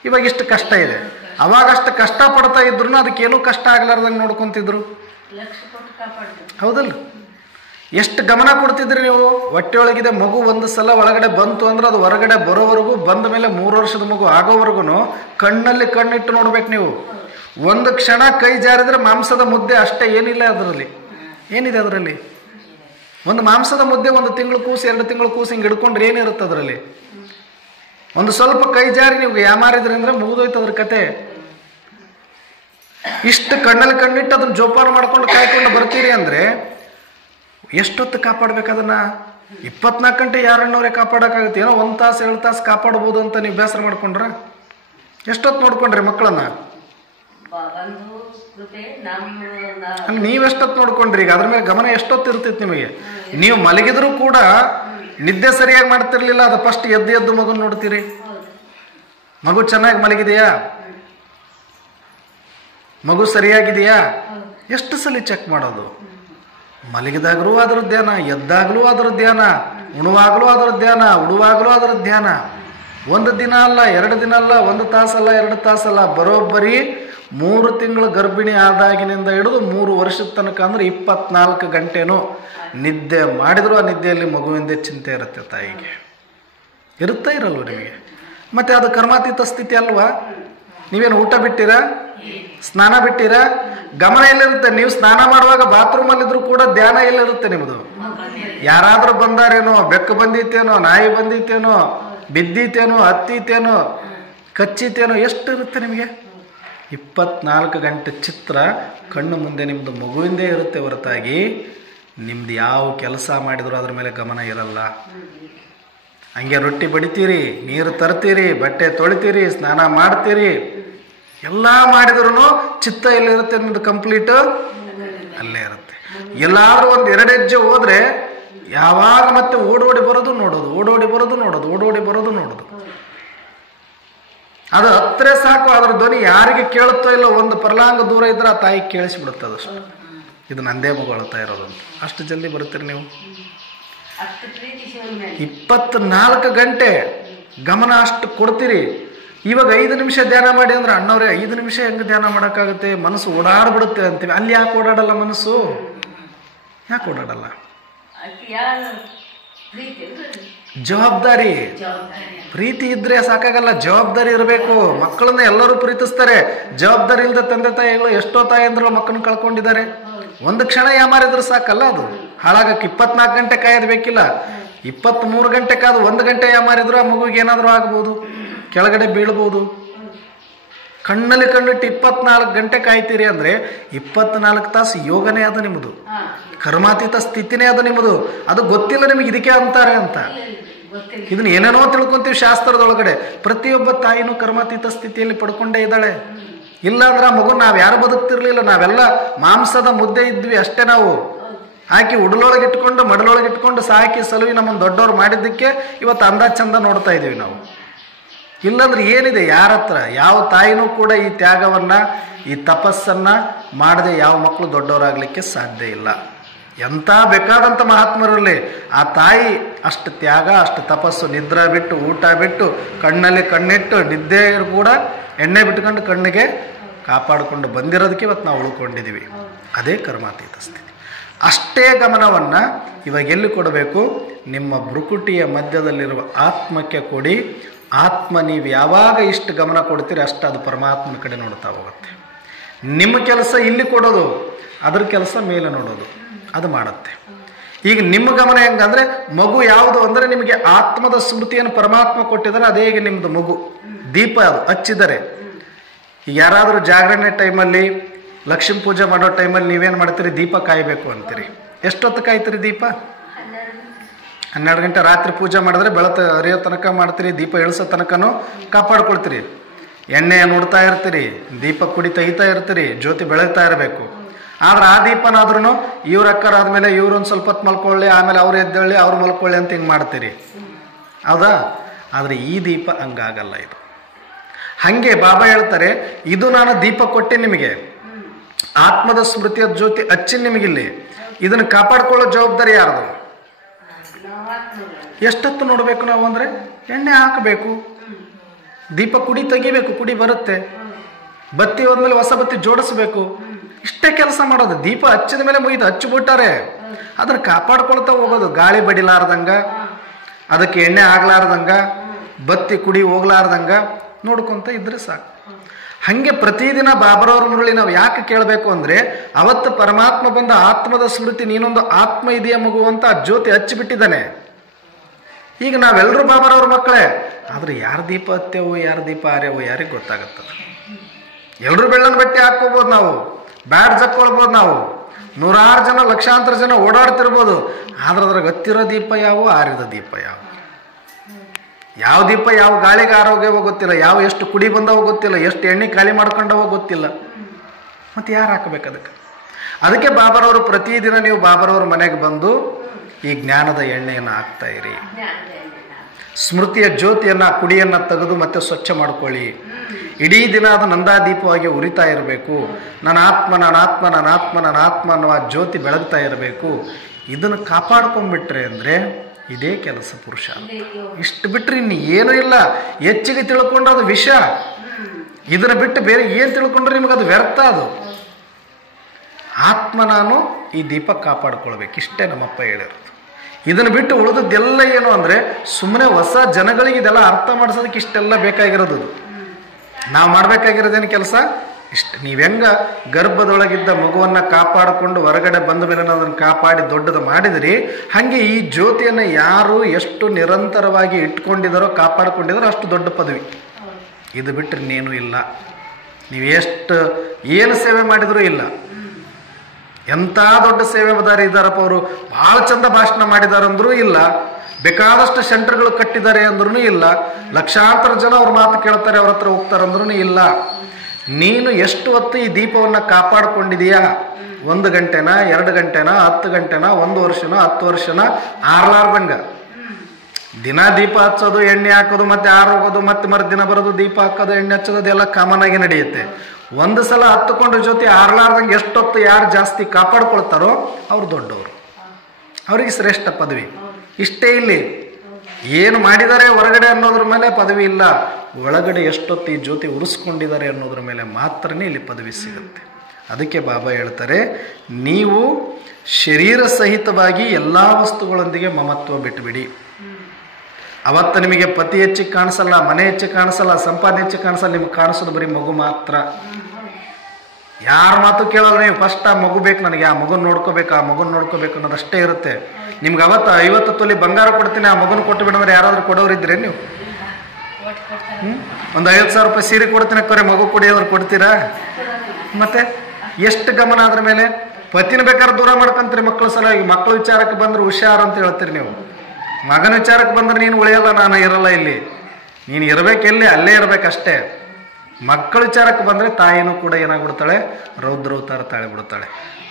ಇವಾಗ ಇಷ್ಟು ಕಷ್ಟ ಇದೆ. ಅವಾಗ ಅಷ್ಟು ಕಷ್ಟ ಪಡ್ತಾ ಇದ್ರು ಅದಕ್ಕೇನೂ ಕಷ್ಟ ಆಗ್ಲಾರ್ದಂಗೆ ನೋಡ್ಕೊತಿದ್ರು, ಹೌದಲ್ಲ? ಎಷ್ಟು ಗಮನ ಕೊಡ್ತಿದ್ರಿ ನೀವು? ಹೊಟ್ಟೆಯೊಳಗಿದೆ ಮಗು ಒಂದು ಸಲ ಒಳಗಡೆ ಬಂತು ಅಂದ್ರೆ ಅದು ಹೊರಗಡೆ ಬರೋವರೆಗೂ, ಬಂದ ಮೇಲೆ 3 ವರ್ಷದ ಮಗು ಆಗೋವರೆಗೂ ಕಣ್ಣಲ್ಲಿ ಕಣ್ಣಿಟ್ಟು ನೋಡ್ಬೇಕು ನೀವು. ಒಂದು ಕ್ಷಣ ಕೈ ಜಾರಿದ್ರೆ ಮಾಂಸದ ಮುದ್ದೆ ಅಷ್ಟೇ, ಏನಿಲ್ಲ ಅದರಲ್ಲಿ. ಏನಿದೆ ಅದರಲ್ಲಿ? ಒಂದು ಮಾಂಸದ ಮುದ್ದೆ 1 ತಿಂಗಳು ಕೂಸು 2 ತಿಂಗಳು ಕೂಸು ಹಿಂಗೆ ಹಿಡ್ಕೊಂಡ್ರೆ ಏನಿರುತ್ತೆ ಅದರಲ್ಲಿ? ಒಂದು ಸ್ವಲ್ಪ ಕೈ ಜಾರಿ ನೀವು ಯಾಮಾರಿದ್ರಿ ಅಂದ್ರೆ ಮುಗಿದೋಯ್ತು ಅದ್ರ ಕತೆ. ಇಷ್ಟು ಕಣ್ಣಲ್ಲಿ ಕಣ್ಣಿಟ್ಟು ಅದನ್ನ ಜೋಪಾನ ಮಾಡ್ಕೊಂಡು ಕಾಯ್ಕೊಂಡು ಬರ್ತೀರಿ ಅಂದ್ರೆ ಎಷ್ಟೊತ್ತು ಕಾಪಾಡ್ಬೇಕು ಅದನ್ನ? 24 ಗಂಟೆ ಯಾರಣ್ಣವ್ರೆ ಕಾಪಾಡೋಕ್ಕಾಗುತ್ತೆ? ಏನೋ 1 ತಾಸು 2 ತಾಸು ಕಾಪಾಡ್ಬೋದು ಅಂತ ನೀವು ಬೇಸರ ಮಾಡ್ಕೊಂಡ್ರ? ಎಷ್ಟೊತ್ತು ನೋಡ್ಕೊಂಡ್ರಿ ಮಕ್ಕಳನ್ನ? ಅಲ್ಲಿ ನೀವೆಷ್ಟೊತ್ತು ನೋಡ್ಕೊಂಡ್ರಿ? ಈಗ ಅದ್ರ ಮೇಲೆ ಗಮನ ಎಷ್ಟೊತ್ತು ಇರ್ತಿತ್ತು ನಿಮಗೆ? ನೀವು ಮಲಗಿದ್ರು ಕೂಡ ನಿದ್ದೆ ಸರಿಯಾಗಿ ಮಾಡ್ತಿರ್ಲಿಲ್ಲ. ಅದು ಫಸ್ಟ್ ಎದ್ದು ಮಗು ನೋಡ್ತೀರಿ, ಮಗು ಚೆನ್ನಾಗಿ ಮಲಗಿದೆಯಾ, ಮಗು ಸರಿಯಾಗಿದೆಯಾ, ಎಷ್ಟು ಸಲ ಚೆಕ್ ಮಾಡೋದು? ಮಲಗಿದಾಗಲೂ ಅದರ ಧ್ಯಾನ, ಎದ್ದಾಗಲೂ ಅದರ ಧ್ಯಾನ, ಉಣುವಾಗಲೂ ಅದರ ಧ್ಯಾನ, ಉಡುವಾಗಲೂ ಅದರ ಧ್ಯಾನ. 1 ದಿನ ಅಲ್ಲ, 2 ದಿನ ಅಲ್ಲ, 1 ತಾಸಲ್ಲ, 2 ತಾಸಲ್ಲ, ಬರೋಬ್ಬರಿ 3 ತಿಂಗಳು ಗರ್ಭಿಣಿ ಆದಾಗಿನಿಂದ ಹಿಡಿದು 3 ವರ್ಷದ ತನಕ ಅಂದ್ರೆ 24 ಗಂಟೆನೂ ನಿದ್ದೆ ಮಾಡಿದ್ರು ಆ ನಿದ್ದೆಯಲ್ಲಿ ಮಗುವಿಂದೇ ಚಿಂತೆ ಇರುತ್ತೆ ತಾಯಿಗೆ. ಇರುತ್ತಾ ಇರಲ್ವ ನಿಮಗೆ? ಮತ್ತೆ ಅದು ಕರ್ಮಾತೀತ ಸ್ಥಿತಿ ಅಲ್ವಾ? ನೀವೇನು ಊಟ ಬಿಟ್ಟಿರಾ, ಸ್ನಾನ ಬಿಟ್ಟಿರಾ? ಗಮನ ಎಲ್ಲಿರುತ್ತೆ? ನೀವು ಸ್ನಾನ ಮಾಡುವಾಗ ಬಾತ್ರೂಮಲ್ಲಿದ್ರು ಕೂಡ ಧ್ಯಾನ ಎಲ್ಲಿರುತ್ತೆ ನಿಮ್ಮದು? ಯಾರಾದ್ರೂ ಬಂದಾರೇನೋ, ಬೆಕ್ಕು ಬಂದಿತ್ತೇನೋ, ನಾಯಿ ಬಂದಿತ್ತೇನೋ, ಬಿದ್ದಿತ್ತೇನೋ, ಹತ್ತಿತ್ತೇನೋ, ಕಚ್ಚಿತೇನೋ, ಎಷ್ಟು ಇರುತ್ತೆ ನಿಮಗೆ? 24 ಗಂಟೆ ಚಿತ್ರ ಕಣ್ಣು ಮುಂದೆ ನಿಮ್ಮದು ಮಗುವಿಂದೇ ಇರುತ್ತೆ ಹೊರತಾಗಿ ನಿಮ್ದು ಯಾವ ಕೆಲಸ ಮಾಡಿದ್ರು ಅದ್ರ ಮೇಲೆ ಗಮನ ಇರಲ್ಲ. ಹಂಗೆ ರೊಟ್ಟಿ ಬಡಿತೀರಿ, ನೀರು ತರ್ತೀರಿ, ಬಟ್ಟೆ ತೊಳಿತೀರಿ, ಸ್ನಾನ ಮಾಡ್ತೀರಿ, ಎಲ್ಲ ಮಾಡಿದ್ರು ಚಿತ್ತ ಎಲ್ಲಿರುತ್ತೆ ನಿಮ್ಮದು? ಕಂಪ್ಲೀಟ್ ಅಲ್ಲೇ ಇರುತ್ತೆ. ಎಲ್ಲಾದ್ರೂ 1-2 ಹೆಜ್ಜೆ ಹೋದ್ರೆ ಯಾವಾಗ ಮತ್ತೆ ಓಡೋಡಿ ಬರೋದು ನೋಡೋದು, ಓಡೋಡಿ ಬರೋದು ನೋಡೋದು, ಓಡೋಡಿ ಬರೋದು ನೋಡೋದು. ಅದು ಹತ್ರ ಸಾಕು. ಅದ್ರ ಧ್ವನಿ ಯಾರಿಗೆ ಕೇಳುತ್ತೋ ಇಲ್ಲ, 1 ಪರ್ಲಾಂಗ ದೂರ ಇದ್ರೆ ಆ ತಾಯಿ ಕೇಳಿಸ್ಬಿಡುತ್ತೆ ಅದಷ್ಟು. ಇದು ನಂದೇ ಮಗು ಅಳ್ತಾ ಇರೋದು ಅಂತ. ಅಷ್ಟು ಜಲ್ದಿ ಬರ್ತೀರಿ ನೀವು? 24 ಗಂಟೆ ಗಮನ ಅಷ್ಟು ಕೊಡ್ತೀರಿ. ಇವಾಗ 5 ನಿಮಿಷ ಧ್ಯಾನ ಮಾಡಿ ಅಂದ್ರೆ ಅಣ್ಣವ್ರೆ 5 ನಿಮಿಷ ಹೆಂಗೆ ಧ್ಯಾನ ಮಾಡೋಕ್ಕಾಗುತ್ತೆ? ಮನಸ್ಸು ಓಡಾಡ್ಬಿಡುತ್ತೆ ಅಂತೀವಿ. ಅಲ್ಲಿ ಯಾಕೆ ಓಡಾಡಲ್ಲ ಮನಸ್ಸು? ಯಾಕೆ ಓಡಾಡಲ್ಲ? ಜವಾಬ್ದಾರಿ. ಪ್ರೀತಿ ಇದ್ರೆ ಸಾಕಾಗಲ್ಲ, ಜವಾಬ್ದಾರಿ ಇರಬೇಕು. ಮಕ್ಕಳನ್ನ ಎಲ್ಲರೂ ಪ್ರೀತಿಸ್ತಾರೆ. ಜವಾಬ್ದಾರಿ ಇಲ್ಲದ ತಂದೆ ತಾಯಿಗಳು ಎಷ್ಟೋ ತಾಯಂದ್ರು ಮಕ್ಕಳನ್ನ ಕಳ್ಕೊಂಡಿದ್ದಾರೆ. 1 ಕ್ಷಣ ಯಾಮಾರಿದ್ರು ಸಾಕಲ್ಲ, ಅದು ಹಾಳಾಗಕ್ಕೆ 24 ಗಂಟೆ ಕಾಯೋದು ಬೇಕಿಲ್ಲ. 23 ಗಂಟೆ ಕಾದು 1 ಗಂಟೆ ಯಾಮಾರಿದ್ರು ಆ ಮಗುಗೆ ಏನಾದರೂ ಆಗ್ಬೋದು, ಕೆಳಗಡೆ ಬೀಳ್ಬೋದು. ಕಣ್ಣಲ್ಲಿ ಕಣ್ಣಿಟ್ಟು 24 ಗಂಟೆ ಕಾಯ್ತೀರಿ ಅಂದ್ರೆ 24 ತಾಸು ಯೋಗನೇ ಅದು ನಿಮ್ಮದು, ಕರ್ಮಾತೀತ ಸ್ಥಿತಿನೇ ಅದು ನಿಮ್ಮದು. ಅದು ಗೊತ್ತಿಲ್ಲ ನಿಮಗೆ ಇದಕ್ಕೆ ಅಂತಾರೆ ಅಂತ. ಇದನ್ನ ಏನೇನೋ ತಿಳ್ಕೊಂತೀವಿ ಶಾಸ್ತ್ರದೊಳಗಡೆ. ಪ್ರತಿಯೊಬ್ಬ ತಾಯಿನೂ ಕರ್ಮಾತೀತ ಸ್ಥಿತಿಯಲ್ಲಿ ಪಡ್ಕೊಂಡೇ ಇದ್ದಾಳೆ. ಇಲ್ಲ ಅಂದ್ರೆ ಆ ಮಗು ನಾವ್ ಯಾರು ಬದುಕ್ತಿರ್ಲಿಲ್ಲ, ನಾವೆಲ್ಲ ಮಾಂಸದ ಮುದ್ದೆ ಇದ್ವಿ ಅಷ್ಟೇ. ನಾವು ಹಾಕಿ ಉಡಲೊಳಗೆ ಇಟ್ಕೊಂಡು ಮಡಲೊಳಗೆ ಇಟ್ಕೊಂಡು ಸಾಕಿ ಸಲುವಿ ನಮ್ಮನ್ನು ದೊಡ್ಡವ್ರು ಮಾಡಿದ್ದಕ್ಕೆ ಇವತ್ತು ಅಂದ ಚಂದ ನೋಡ್ತಾ ಇದೀವಿ ನಾವು. ಇಲ್ಲಂದ್ರೆ ಏನಿದೆ ಯಾರ ಹತ್ರ? ಯಾವ ತಾಯಿನೂ ಕೂಡ ಈ ತ್ಯಾಗವನ್ನ, ಈ ತಪಸ್ಸನ್ನ ಮಾಡದೆ ಯಾವ ಮಕ್ಕಳು ದೊಡ್ಡವರಾಗ್ಲಿಕ್ಕೆ ಸಾಧ್ಯ ಇಲ್ಲ. ಎಂಥ ಬೇಕಾದಂಥ ಮಹಾತ್ಮರಲ್ಲಿ ಆ ತಾಯಿ ಅಷ್ಟು ತ್ಯಾಗ, ಅಷ್ಟು ತಪಸ್ಸು, ನಿದ್ರೆ ಬಿಟ್ಟು, ಊಟ ಬಿಟ್ಟು, ಕಣ್ಣಲ್ಲಿ ಕಣ್ಣಿಟ್ಟು, ನಿದ್ದೆ ಕೂಡ ಎಣ್ಣೆ ಬಿಟ್ಕೊಂಡು ಕಣ್ಣಿಗೆ ಕಾಪಾಡಿಕೊಂಡು ಬಂದಿರೋದಕ್ಕೆ ಇವತ್ತು ನಾವು ಉಳ್ಕೊಂಡಿದ್ದೀವಿ. ಅದೇ ಕರ್ಮಾತೀತ ಸ್ಥಿತಿ. ಅಷ್ಟೇ ಗಮನವನ್ನು ಇವಾಗ ಎಲ್ಲಿ ಕೊಡಬೇಕು? ನಿಮ್ಮ ಭ್ರುಕುಟಿಯ ಮಧ್ಯದಲ್ಲಿರುವ ಆತ್ಮಕ್ಕೆ ಕೊಡಿ. ಆತ್ಮ ನೀವು ಯಾವಾಗ ಇಷ್ಟು ಗಮನ ಕೊಡ್ತೀರಿ ಅಷ್ಟು ಅದು ಪರಮಾತ್ಮನ ಕಡೆ ನೋಡ್ತಾ ಹೋಗುತ್ತೆ. ನಿಮ್ಮ ಕೆಲಸ ಇಲ್ಲಿ ಕೊಡೋದು, ಅದ್ರ ಕೆಲಸ ಮೇಲೆ ನೋಡೋದು, ಅದು ಮಾಡುತ್ತೆ. ಈಗ ನಿಮ್ಮ ಗಮನ ಹೆಂಗಂದ್ರೆ ಮಗು ಯಾವುದು ಅಂದರೆ ನಿಮಗೆ ಆತ್ಮದ ಸ್ಮೃತಿಯನ್ನು ಪರಮಾತ್ಮ ಕೊಟ್ಟಿದ್ದಾರೆ. ಅದೇ ಈಗ ನಿಮ್ಮದು ಮಗು. ದೀಪ ಅದು ಹಚ್ಚಿದರೆ, ಈಗ ಯಾರಾದರೂ ಜಾಗರಣೆ ಟೈಮಲ್ಲಿ, ಲಕ್ಷ್ಮೀ ಪೂಜೆ ಮಾಡೋ ಟೈಮಲ್ಲಿ ನೀವೇನು ಮಾಡ್ತೀರಿ? ದೀಪ ಕಾಯಬೇಕು ಅಂತೀರಿ. ಎಷ್ಟೊತ್ತು ಕಾಯ್ತೀರಿ ದೀಪ? 12 ಗಂಟೆ. ರಾತ್ರಿ ಪೂಜೆ ಮಾಡಿದ್ರೆ ಬೆಳತ ಹರಿಯೋ ತನಕ ಮಾಡ್ತೀರಿ, ದೀಪ ಇಳಿಸೋ ತನಕನೂ ಕಾಪಾಡ್ಕೊಳ್ತೀರಿ. ಎಣ್ಣೆ ನೋಡ್ತಾ ಇರ್ತೀರಿ, ದೀಪ ಕುಡಿ ತೆಗಿತಾ ಇರ್ತೀರಿ, ಜ್ಯೋತಿ ಬೆಳಗ್ತಾ ಇರಬೇಕು. ಆದ್ರೆ ಆ ದೀಪನಾದ್ರೂ ಇವ್ರ ಅಕ್ಕರಾದ್ಮೇಲೆ ಇವ್ರೊಂದು ಸ್ವಲ್ಪ ಹೊತ್ತು ಮಲ್ಕೊಳ್ಳಿ, ಆಮೇಲೆ ಅವ್ರು ಎದ್ದೇಳಿ ಅವ್ರು ಮಲ್ಕೊಳ್ಳಿ ಅಂತ ಹಿಂಗೆ ಮಾಡ್ತೀರಿ, ಹೌದಾ? ಆದರೆ ಈ ದೀಪ ಹಂಗಾಗಲ್ಲ. ಇದು ಹಾಗೆ ಬಾಬಾ ಹೇಳ್ತಾರೆ, ಇದು ನಾನು ದೀಪ ಕೊಟ್ಟೆ ನಿಮಗೆ, ಆತ್ಮದ ಸ್ಮೃತಿಯ ಜ್ಯೋತಿ ಹಚ್ಚಿ ನಿಮಗಿಲ್ಲಿ, ಇದನ್ನು ಕಾಪಾಡ್ಕೊಳ್ಳೋ ಜವಾಬ್ದಾರಿ ಯಾರ್ದು? ಎಷ್ಟೊತ್ತು ನೋಡಬೇಕು ನಾವು ಅಂದರೆ ಎಣ್ಣೆ ಹಾಕಬೇಕು, ದೀಪ ಕುಡಿ ತೆಗಿಬೇಕು, ಕುಡಿ ಬರುತ್ತೆ, ಬತ್ತಿ ಹೋದ್ಮೇಲೆ ಹೊಸ ಬತ್ತಿ ಜೋಡಿಸ್ಬೇಕು, ಇಷ್ಟೇ ಕೆಲಸ ಮಾಡೋದು. ದೀಪ ಹಚ್ಚಿದ ಮೇಲೆ ಮುಗಿದು, ಹಚ್ಚಿಬಿಟ್ಟಾರೆ ಅದನ್ನು ಕಾಪಾಡ್ಕೊಳ್ತಾ ಹೋಗೋದು, ಗಾಳಿ ಬಡಿಲಾರ್ದಂಗ, ಅದಕ್ಕೆ ಎಣ್ಣೆ ಆಗ್ಲಾರ್ದಂಗ, ಬತ್ತಿ ಕುಡಿ ಹೋಗ್ಲಾರ್ದಂಗ ನೋಡ್ಕೊಂತ ಇದ್ರೆ ಸಾಕು. ಹಾಗೆ ಪ್ರತಿದಿನ ಬಾಬರವ್ರ ಮುರಳಿ ನಾವು ಯಾಕೆ ಕೇಳಬೇಕು ಅಂದರೆ, ಅವತ್ತು ಪರಮಾತ್ಮ ಬಂದ ಆತ್ಮದ ಸ್ಮೃತಿ, ನೀನೊಂದು ಆತ್ಮ ಇದೆಯಾ ಮಗು ಅಂತ ಆ ಜ್ಯೋತಿ ಹಚ್ಚಿಬಿಟ್ಟಿದ್ದಾನೆ. ಈಗ ನಾವೆಲ್ಲರೂ ಬಾಬರವ್ರ ಮಕ್ಕಳೇ, ಆದರೆ ಯಾರ ದೀಪ ಹತ್ತೇವೋ ಯಾರ ದೀಪ ಆರ್ಯವೋ ಯಾರಿಗೆ ಗೊತ್ತಾಗುತ್ತದೆ? ಎಲ್ಲರೂ ಬೆಳ್ಳನ ಬಟ್ಟೆ ಹಾಕ್ಕೋಬೋದು, ನಾವು ಬ್ಯಾಡ್ ಜಕ್ಕೊಳ್ಬೋದು, ನಾವು ನೂರಾರು ಜನ ಲಕ್ಷಾಂತರ ಜನ ಓಡಾಡ್ತಿರ್ಬೋದು, ಆದ್ರೆ ಅದ್ರಾಗ ಹತ್ತಿರೋ ದೀಪ ಯಾವ, ಆರಿದ ದೀಪ ಯಾವ ದೀಪ ಯಾವ ಗಾಳಿಗೆ ಆರೋಗ್ಯವೋ ಗೊತ್ತಿಲ್ಲ, ಯಾವ ಎಷ್ಟು ಕುಡಿ ಬಂದವೋ ಗೊತ್ತಿಲ್ಲ, ಎಷ್ಟು ಎಣ್ಣೆ ಖಾಲಿ ಮಾಡ್ಕೊಂಡವೋ ಗೊತ್ತಿಲ್ಲ. ಮತ್ತೆ ಯಾರು ಹಾಕಬೇಕು ಅದಕ್ಕೆ? ಅದಕ್ಕೆ ಬಾಬರವರು ಪ್ರತಿದಿನ ನೀವು ಬಾಬರವ್ರ ಮನೆಗೆ ಬಂದು ಈ ಜ್ಞಾನದ ಎಣ್ಣೆಯನ್ನು ಹಾಕ್ತಾ ಇರಿ, ಸ್ಮೃತಿಯ ಜ್ಯೋತಿಯನ್ನು ಕುಡಿಯನ್ನು ತೆಗೆದು ಮತ್ತೆ ಸ್ವಚ್ಛ ಮಾಡ್ಕೊಳ್ಳಿ. ಇಡೀ ದಿನ ಅದು ನಂದಾದೀಪವಾಗಿ ಉರಿತಾ ಇರಬೇಕು. ನನ್ನ ಆತ್ಮ ನನ್ನ ಆತ್ಮ ನನ್ನ ಆತ್ಮ ನನ್ನ ಆತ್ಮ ಅನ್ನುವ ಜ್ಯೋತಿ ಬೆಳಗ್ತಾ ಇರಬೇಕು. ಇದನ್ನು ಕಾಪಾಡ್ಕೊಂಡ್ಬಿಟ್ರೆ ಅಂದರೆ ಇದೇ ಕೆಲಸ ಪುರುಷ. ಇಷ್ಟು ಬಿಟ್ಟರೆ ಇನ್ನು ಏನೂ ಇಲ್ಲ. ಹೆಚ್ಚಿಗೆ ತಿಳ್ಕೊಂಡ್ರೆ ಅದು ವಿಷ. ಇದನ್ನು ಬಿಟ್ಟು ಬೇರೆ ಏನು ತಿಳ್ಕೊಂಡ್ರೆ ನಿಮಗೆ ಅದು ವ್ಯರ್ಥ. ಅದು ಆತ್ಮ ನಾನು ಈ ದೀಪ ಕಾಪಾಡ್ಕೊಳ್ಬೇಕು, ಇಷ್ಟೇ ನಮ್ಮಪ್ಪ ಹೇಳಿರೋದು. ಇದನ್ನು ಬಿಟ್ಟು ಉಳಿದದ್ದೆಲ್ಲ ಏನು ಅಂದರೆ ಸುಮ್ಮನೆ ಹೊಸ ಜನಗಳಿಗೆ ಇದೆಲ್ಲ ಅರ್ಥ ಮಾಡಿಸೋದಕ್ಕೆ ಇಷ್ಟೆಲ್ಲ ಬೇಕಾಗಿರೋದು. ನಾವು ಮಾಡಬೇಕಾಗಿರೋದೇನು ಕೆಲಸ ಇಷ್ಟು. ನೀವು ಹೆಂಗ ಗರ್ಭದೊಳಗಿದ್ದ ಮಗುವನ್ನು ಕಾಪಾಡಿಕೊಂಡು ಹೊರಗಡೆ ಬಂದ ಮೇಲೆ ಅದನ್ನು ಕಾಪಾಡಿ ದೊಡ್ಡದು ಮಾಡಿದ್ರಿ, ಹಾಗೆ ಈ ಜ್ಯೋತಿಯನ್ನು ಯಾರು ಎಷ್ಟು ನಿರಂತರವಾಗಿ ಇಟ್ಕೊಂಡಿದ್ದಾರೋ ಕಾಪಾಡಿಕೊಂಡಿದ್ದಾರೋ ಅಷ್ಟು ದೊಡ್ಡ ಪದವಿ. ಇದು ಬಿಟ್ಟರೆ ಇನ್ನೇನು ಇಲ್ಲ. ನೀವು ಎಷ್ಟು ಏನು ಸೇವೆ ಮಾಡಿದರೂ ಇಲ್ಲ. ಎಂಥ ದೊಡ್ಡ ಸೇವೆದಾರಿ ಇದ್ದಾರಪ್ಪ ಅವರು, ಭಾಳ ಚಂದ ಭಾಷಣ ಮಾಡಿದ್ದಾರೆ ಅಂದ್ರೂ ಇಲ್ಲ, ಬೇಕಾದಷ್ಟು ಸೆಂಟರ್ಗಳು ಕಟ್ಟಿದ್ದಾರೆ ಅಂದ್ರೂ ಇಲ್ಲ, ಲಕ್ಷಾಂತರ ಜನ ಅವ್ರ ಮಾತು ಕೇಳ್ತಾರೆ, ಅವ್ರ ಹತ್ರ ಹೋಗ್ತಾರೆ ಅಂದ್ರೂ ಇಲ್ಲ. ನೀನು ಎಷ್ಟು ಹೊತ್ತು ಈ ದೀಪವನ್ನು ಕಾಪಾಡಿಕೊಂಡಿದೀಯಾ? 1 ಗಂಟೆನ, 2 ಗಂಟೆನ, 10 ಗಂಟೆನ, 1 ವರ್ಷನ, 10 ವರ್ಷನ ಆರ್ಲಾರ್ದಂಗ ದಿನ ದೀಪ ಹಚ್ಚೋದು, ಎಣ್ಣೆ ಹಾಕೋದು, ಮತ್ತೆ ಆರೋಗೋದು, ಮತ್ತೆ ಮರುದಿನ ಬರೋದು, ದೀಪ ಹಾಕೋದು, ಎಣ್ಣೆ ಹಚ್ಚೋದು, ಅದೆಲ್ಲ ಕಾಮನ್ ಆಗಿ ನಡೆಯುತ್ತೆ. ಒಂದು ಸಲ ಹತ್ತುಕೊಂಡು ಜೊತೆ ಆರ್ಲಾರ್ದಂಗೆ ಎಷ್ಟೊತ್ತು ಯಾರು ಜಾಸ್ತಿ ಕಾಪಾಡ್ಕೊಳ್ತಾರೋ ಅವ್ರು ದೊಡ್ಡವರು, ಅವರಿಗೆ ಶ್ರೇಷ್ಠ ಪದವಿ. ಇಷ್ಟೇ. ಇಲ್ಲಿ ಏನು ಮಾಡಿದ್ದಾರೆ ಹೊರಗಡೆ ಅನ್ನೋದ್ರ ಮೇಲೆ ಪದವಿ ಇಲ್ಲ, ಒಳಗಡೆ ಎಷ್ಟೊತ್ತು ಈ ಜ್ಯೋತಿ ಉರಿಸ್ಕೊಂಡಿದ್ದಾರೆ ಅನ್ನೋದ್ರ ಮೇಲೆ ಮಾತ್ರನೇ ಇಲ್ಲಿ ಪದವಿ ಸಿಗುತ್ತೆ. ಅದಕ್ಕೆ ಬಾಬಾ ಹೇಳ್ತಾರೆ, ನೀವು ಶರೀರ ಸಹಿತವಾಗಿ ಎಲ್ಲ ವಸ್ತುಗಳೊಂದಿಗೆ ಮಮತ್ವ ಬಿಟ್ಟುಬಿಡಿ. ಅವತ್ತು ನಿಮಗೆ ಪತಿ ಹೆಚ್ಚಿಗೆ ಕಾಣಿಸಲ್ಲ, ಮನೆ ಹೆಚ್ಚಿಗೆ ಕಾಣಿಸಲ್ಲ, ಸಂಪಾದನೆ ಹೆಚ್ಚಿಗೆ ಕಾಣಿಸಲ್ಲ, ನಿಮ್ಗೆ ಕಾಣಿಸೋದು ಬರೀ ಮಗು ಮಾತ್ರ. ಯಾರ ಮಾತು ಕೇಳಲ್ಲ ನೀವು. ಫಸ್ಟ್ ಆ ಮಗು ಬೇಕು ನನಗೆ, ಆ ಮಗುನ ನೋಡ್ಕೋಬೇಕು, ಆ ಮಗುನ ನೋಡ್ಕೋಬೇಕು ಅನ್ನೋದಷ್ಟೇ ಇರುತ್ತೆ. ನಿಮ್ಗೆ ಅವತ್ತು 50 ತೊಲಿ ಬಂಗಾರ ಕೊಡ್ತೀನಿ, ಆ ಮಗುನ ಕೊಟ್ಟು ಬಿಡಂದ್ರೆ ಯಾರಾದ್ರೂ ಕೊಡೋರಿದ್ರೆ ನೀವು ಒಂದು 50,000 ರೂಪಾಯಿ ಸೀರೆ ಕೊಡ್ತೀನಿ ಅಕ್ಕವ್ರೆ, ಮಗು ಕೊಡಿಯೋದ್ರು ಕೊಡ್ತೀರಾ? ಮತ್ತೆ ಎಷ್ಟು ಗಮನ ಅದ್ರ ಮೇಲೆ. ಪತಿನ ಬೇಕಾದ್ರೆ ದೂರ ಮಾಡ್ಕೊಂತೀರಿ ಮಕ್ಕಳ ಸಲುವಾಗಿ. ಮಕ್ಕಳ ವಿಚಾರಕ್ಕೆ ಬಂದ್ರೆ ಹುಷಾರು ಅಂತ ಹೇಳ್ತೀರಿ ನೀವು. ಮಗನ ವಿಚಾರಕ್ಕೆ ಬಂದ್ರೆ ನೀನು ಉಳಿಯಲ್ಲ, ನಾನು ಇರಲ್ಲ ಇಲ್ಲಿ, ನೀನು ಇರಬೇಕೆಲ್ಲಿ ಅಲ್ಲೇ ಇರಬೇಕಷ್ಟೇ. ಮಕ್ಕಳ ವಿಚಾರಕ್ಕೆ ಬಂದರೆ ತಾಯಿನೂ ಕೂಡ ಏನಾಗ್ಬಿಡ್ತಾಳೆ, ರೌದ್ರವತಾರ ತಾಳೆ ಬಿಡ್ತಾಳೆ.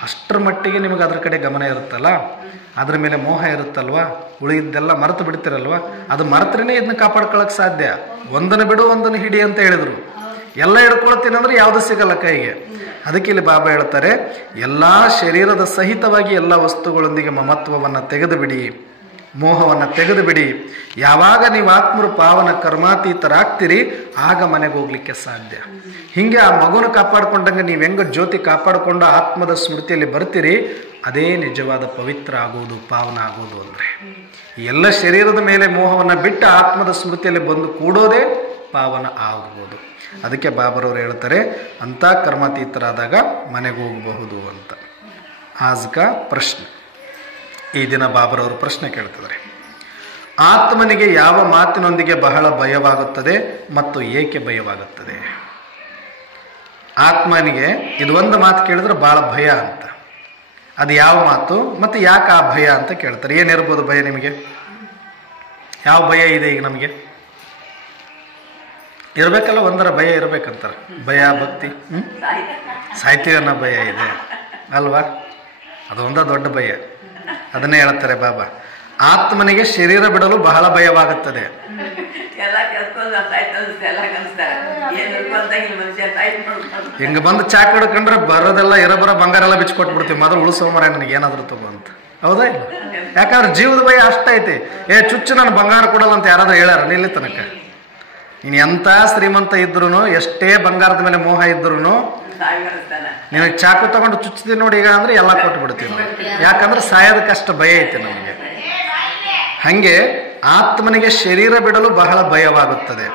ಅಷ್ಟರ ಮಟ್ಟಿಗೆ ನಿಮಗೆ ಅದ್ರ ಕಡೆ ಗಮನ ಇರುತ್ತಲ್ಲ, ಅದ್ರ ಮೇಲೆ ಮೋಹ ಇರುತ್ತಲ್ವ, ಉಳಿದೆಲ್ಲ ಮರೆತು ಬಿಡ್ತಿರಲ್ವ. ಅದು ಮರೆತ್ರೇ ಇದನ್ನ ಕಾಪಾಡ್ಕೊಳ್ಳೋಕೆ ಸಾಧ್ಯ. ಒಂದನ್ನು ಬಿಡು ಒಂದನ್ನು ಹಿಡಿ ಅಂತ ಹೇಳಿದ್ರು. ಎಲ್ಲ ಹಿಡ್ಕೊಳ್ತೀನಿ ಅಂದ್ರೆ ಯಾವುದು ಸಿಗಲ್ಲ ಕೈಗೆ. ಅದಕ್ಕೆ ಇಲ್ಲಿ ಬಾಬಾ ಹೇಳ್ತಾರೆ, ಎಲ್ಲ ಶರೀರದ ಸಹಿತವಾಗಿ ಎಲ್ಲ ವಸ್ತುಗಳೊಂದಿಗೆ ಮಮತ್ವವನ್ನು ತೆಗೆದು ಬಿಡಿ, ಮೋಹವನ್ನು ತೆಗೆದು ಬಿಡಿ. ಯಾವಾಗ ನೀವು ಆತ್ಮರು ಪಾವನ ಕರ್ಮಾತೀತರಾಗ್ತೀರಿ ಆಗ ಮನೆಗೆ ಹೋಗ್ಲಿಕ್ಕೆ ಸಾಧ್ಯ. ಹೀಗೆ ಆ ಮಗುನ ಕಾಪಾಡ್ಕೊಂಡಂಗೆ ನೀವು ಹೆಂಗ ಜ್ಯೋತಿ ಕಾಪಾಡಿಕೊಂಡು ಆತ್ಮದ ಸ್ಮೃತಿಯಲ್ಲಿ ಬರ್ತೀರಿ, ಅದೇ ನಿಜವಾದ ಪವಿತ್ರ ಆಗೋದು, ಪಾವನ ಆಗೋದು. ಅಂದರೆ ಎಲ್ಲ ಶರೀರದ ಮೇಲೆ ಮೋಹವನ್ನು ಬಿಟ್ಟು ಆತ್ಮದ ಸ್ಮೃತಿಯಲ್ಲಿ ಬಂದು ಕೂಡೋದೇ ಪಾವನ ಆಗ್ಬೋದು. ಅದಕ್ಕೆ ಬಾಬರವರು ಹೇಳ್ತಾರೆ, ಅಂಥ ಕರ್ಮಾತೀತರಾದಾಗ ಮನೆಗೆ ಹೋಗಬಹುದು ಅಂತ. ಆಜ್ಕ ಪ್ರಶ್ನೆ. ಈ ದಿನ ಬಾಬರವರು ಪ್ರಶ್ನೆ ಕೇಳ್ತಿದ್ದಾರೆ, ಆತ್ಮನಿಗೆ ಯಾವ ಮಾತಿನೊಂದಿಗೆ ಬಹಳ ಭಯವಾಗುತ್ತದೆ ಮತ್ತು ಏಕೆ ಭಯವಾಗುತ್ತದೆ? ಆತ್ಮನಿಗೆ ಇದು ಒಂದು ಮಾತು ಕೇಳಿದ್ರೆ ಬಹಳ ಭಯ ಅಂತ. ಅದು ಯಾವ ಮಾತು ಮತ್ತು ಯಾಕೆ ಆ ಭಯ ಅಂತ ಕೇಳ್ತಾರೆ. ಏನಿರ್ಬೋದು ಭಯ ನಿಮಗೆ? ಯಾವ ಭಯ ಇದೆ ಈಗ ನಮಗೆ? ಇರಬೇಕಲ್ಲ, ಒಂದರ ಭಯ ಇರಬೇಕಂತಾರೆ. ಭಯ ಭಕ್ತಿ, ಸಾಹಿತ್ಯ ಅನ್ನೋ ಭಯ ಇದೆ. ಅಲ್ವಾ? ಅದೊಂದ ದೊಡ್ಡ ಭಯ. ಅದನ್ನೇ ಹೇಳ್ತಾರೆ ಬಾಬಾ, ಆತ್ಮನಿಗೆ ಶರೀರ ಬಿಡಲು ಬಹಳ ಭಯವಾಗುತ್ತದೆ. ಹಿಂಗ ಬಂದು ಚಾ ಕೊಡ್ಕೊಂಡ್ರೆ ಬರೋದೆಲ್ಲ ಇರಬರ ಬಂಗಾರ ಎಲ್ಲ ಬಿಚ್ಚಿ ಕೊಟ್ಬಿಡ್ತೀವಿ, ಮೊದಲು ಉಳಿಸೋ ಮರ ನನಗೆ ಏನಾದ್ರು ತಗೋ ಅಂತ. ಹೌದಾ ಇಲ್ಲ? ಯಾಕಂದ್ರೆ ಜೀವದ ಭಯ ಅಷ್ಟೈತಿ. ಚುಚ್ಚು ನಾನು ಬಂಗಾರ ಕೊಡಲ್ಲ ಅಂತ ಯಾರಾದ್ರೂ ಹೇಳ್ಯಾರ ಇಲ್ಲಿ ತನಕ? ನೀನು ಎಂಥ ಶ್ರೀಮಂತ ಇದ್ರು, ಎಷ್ಟೇ ಬಂಗಾರದ ಮೇಲೆ ಮೋಹ ಇದ್ರು, ನಿನಗೆ ಚಾಕು ತಗೊಂಡು ಚುಚ್ಚಿದೀನಿ ನೋಡಿ ಈಗ ಅಂದ್ರೆ ಎಲ್ಲ ಕೊಟ್ಟು ಬಿಡ್ತೀವಿ. ಯಾಕಂದ್ರೆ ಸಾಯೋದಕ್ಕಷ್ಟು ಭಯ ಐತಿ ನಮಗೆ. ಹಂಗೆ ಆತ್ಮನಿಗೆ ಶರೀರ ಬಿಡಲು ಬಹಳ ಭಯವಾಗುತ್ತದೆ,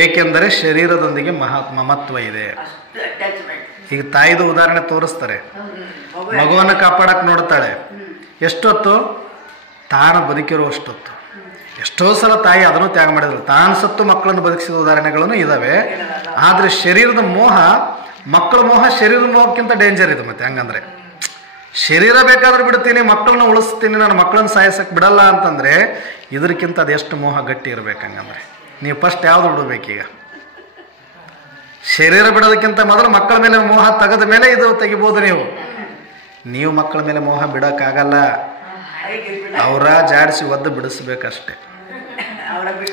ಏಕೆಂದರೆ ಶರೀರದೊಂದಿಗೆ ಮಮತ್ವ ಇದೆ. ಈಗ ತಾಯಿದ ಉದಾಹರಣೆ ತೋರಿಸ್ತಾರೆ. ಮಗುವನ್ನು ಕಾಪಾಡಕ್ ನೋಡ್ತಾಳೆ. ಎಷ್ಟೊತ್ತು? ತಾನು ಬದುಕಿರೋ ಅಷ್ಟೊತ್ತು. ಎಷ್ಟೋ ಸಲ ತಾಯಿ ಅದನ್ನು ತ್ಯಾಗ ಮಾಡಿದ್ರು. ತಾನು ಸತ್ತು ಮಕ್ಕಳನ್ನು ಬದುಕಿಸಿದ ಉದಾಹರಣೆಗಳನ್ನು ಇದಾವೆ. ಆದ್ರೆ ಶರೀರದ ಮೋಹ, ಮಕ್ಕಳ ಮೋಹ ಶರೀರದ ಮೋಹಕ್ಕಿಂತ ಡೇಂಜರ್ ಇದೆ. ಮತ್ತೆ ಹಂಗಂದ್ರೆ ಶರೀರ ಬೇಕಾದ್ರೂ ಬಿಡ್ತೀನಿ, ಮಕ್ಕಳನ್ನ ಉಳಿಸ್ತೀನಿ, ನಾನು ಮಕ್ಕಳನ್ನ ಸಾಯಿಸಕ್ ಬಿಡಲ್ಲ ಅಂತಂದ್ರೆ ಇದಕ್ಕಿಂತ ಅದೆಷ್ಟು ಮೋಹ ಗಟ್ಟಿ ಇರ್ಬೇಕು. ಹಂಗಂದ್ರೆ ನೀವು ಫಸ್ಟ್ ಯಾವ್ದು ಬಿಡ್ಬೇಕೀಗ? ಶರೀರ ಬಿಡೋದಕ್ಕಿಂತ ಮೊದಲು ಮಕ್ಕಳ ಮೇಲೆ ಮೋಹ ತೆಗೆದ ಮೇಲೆ ಇದು ತೆಗಿಬೋದು. ನೀವು ಮಕ್ಕಳ ಮೇಲೆ ಮೋಹ ಬಿಡಕ್ಕಾಗಲ್ಲ. ಅವರ ಜಾಡಿಸಿ ಒದ್ದು ಬಿಡಿಸ್ಬೇಕಷ್ಟೆ.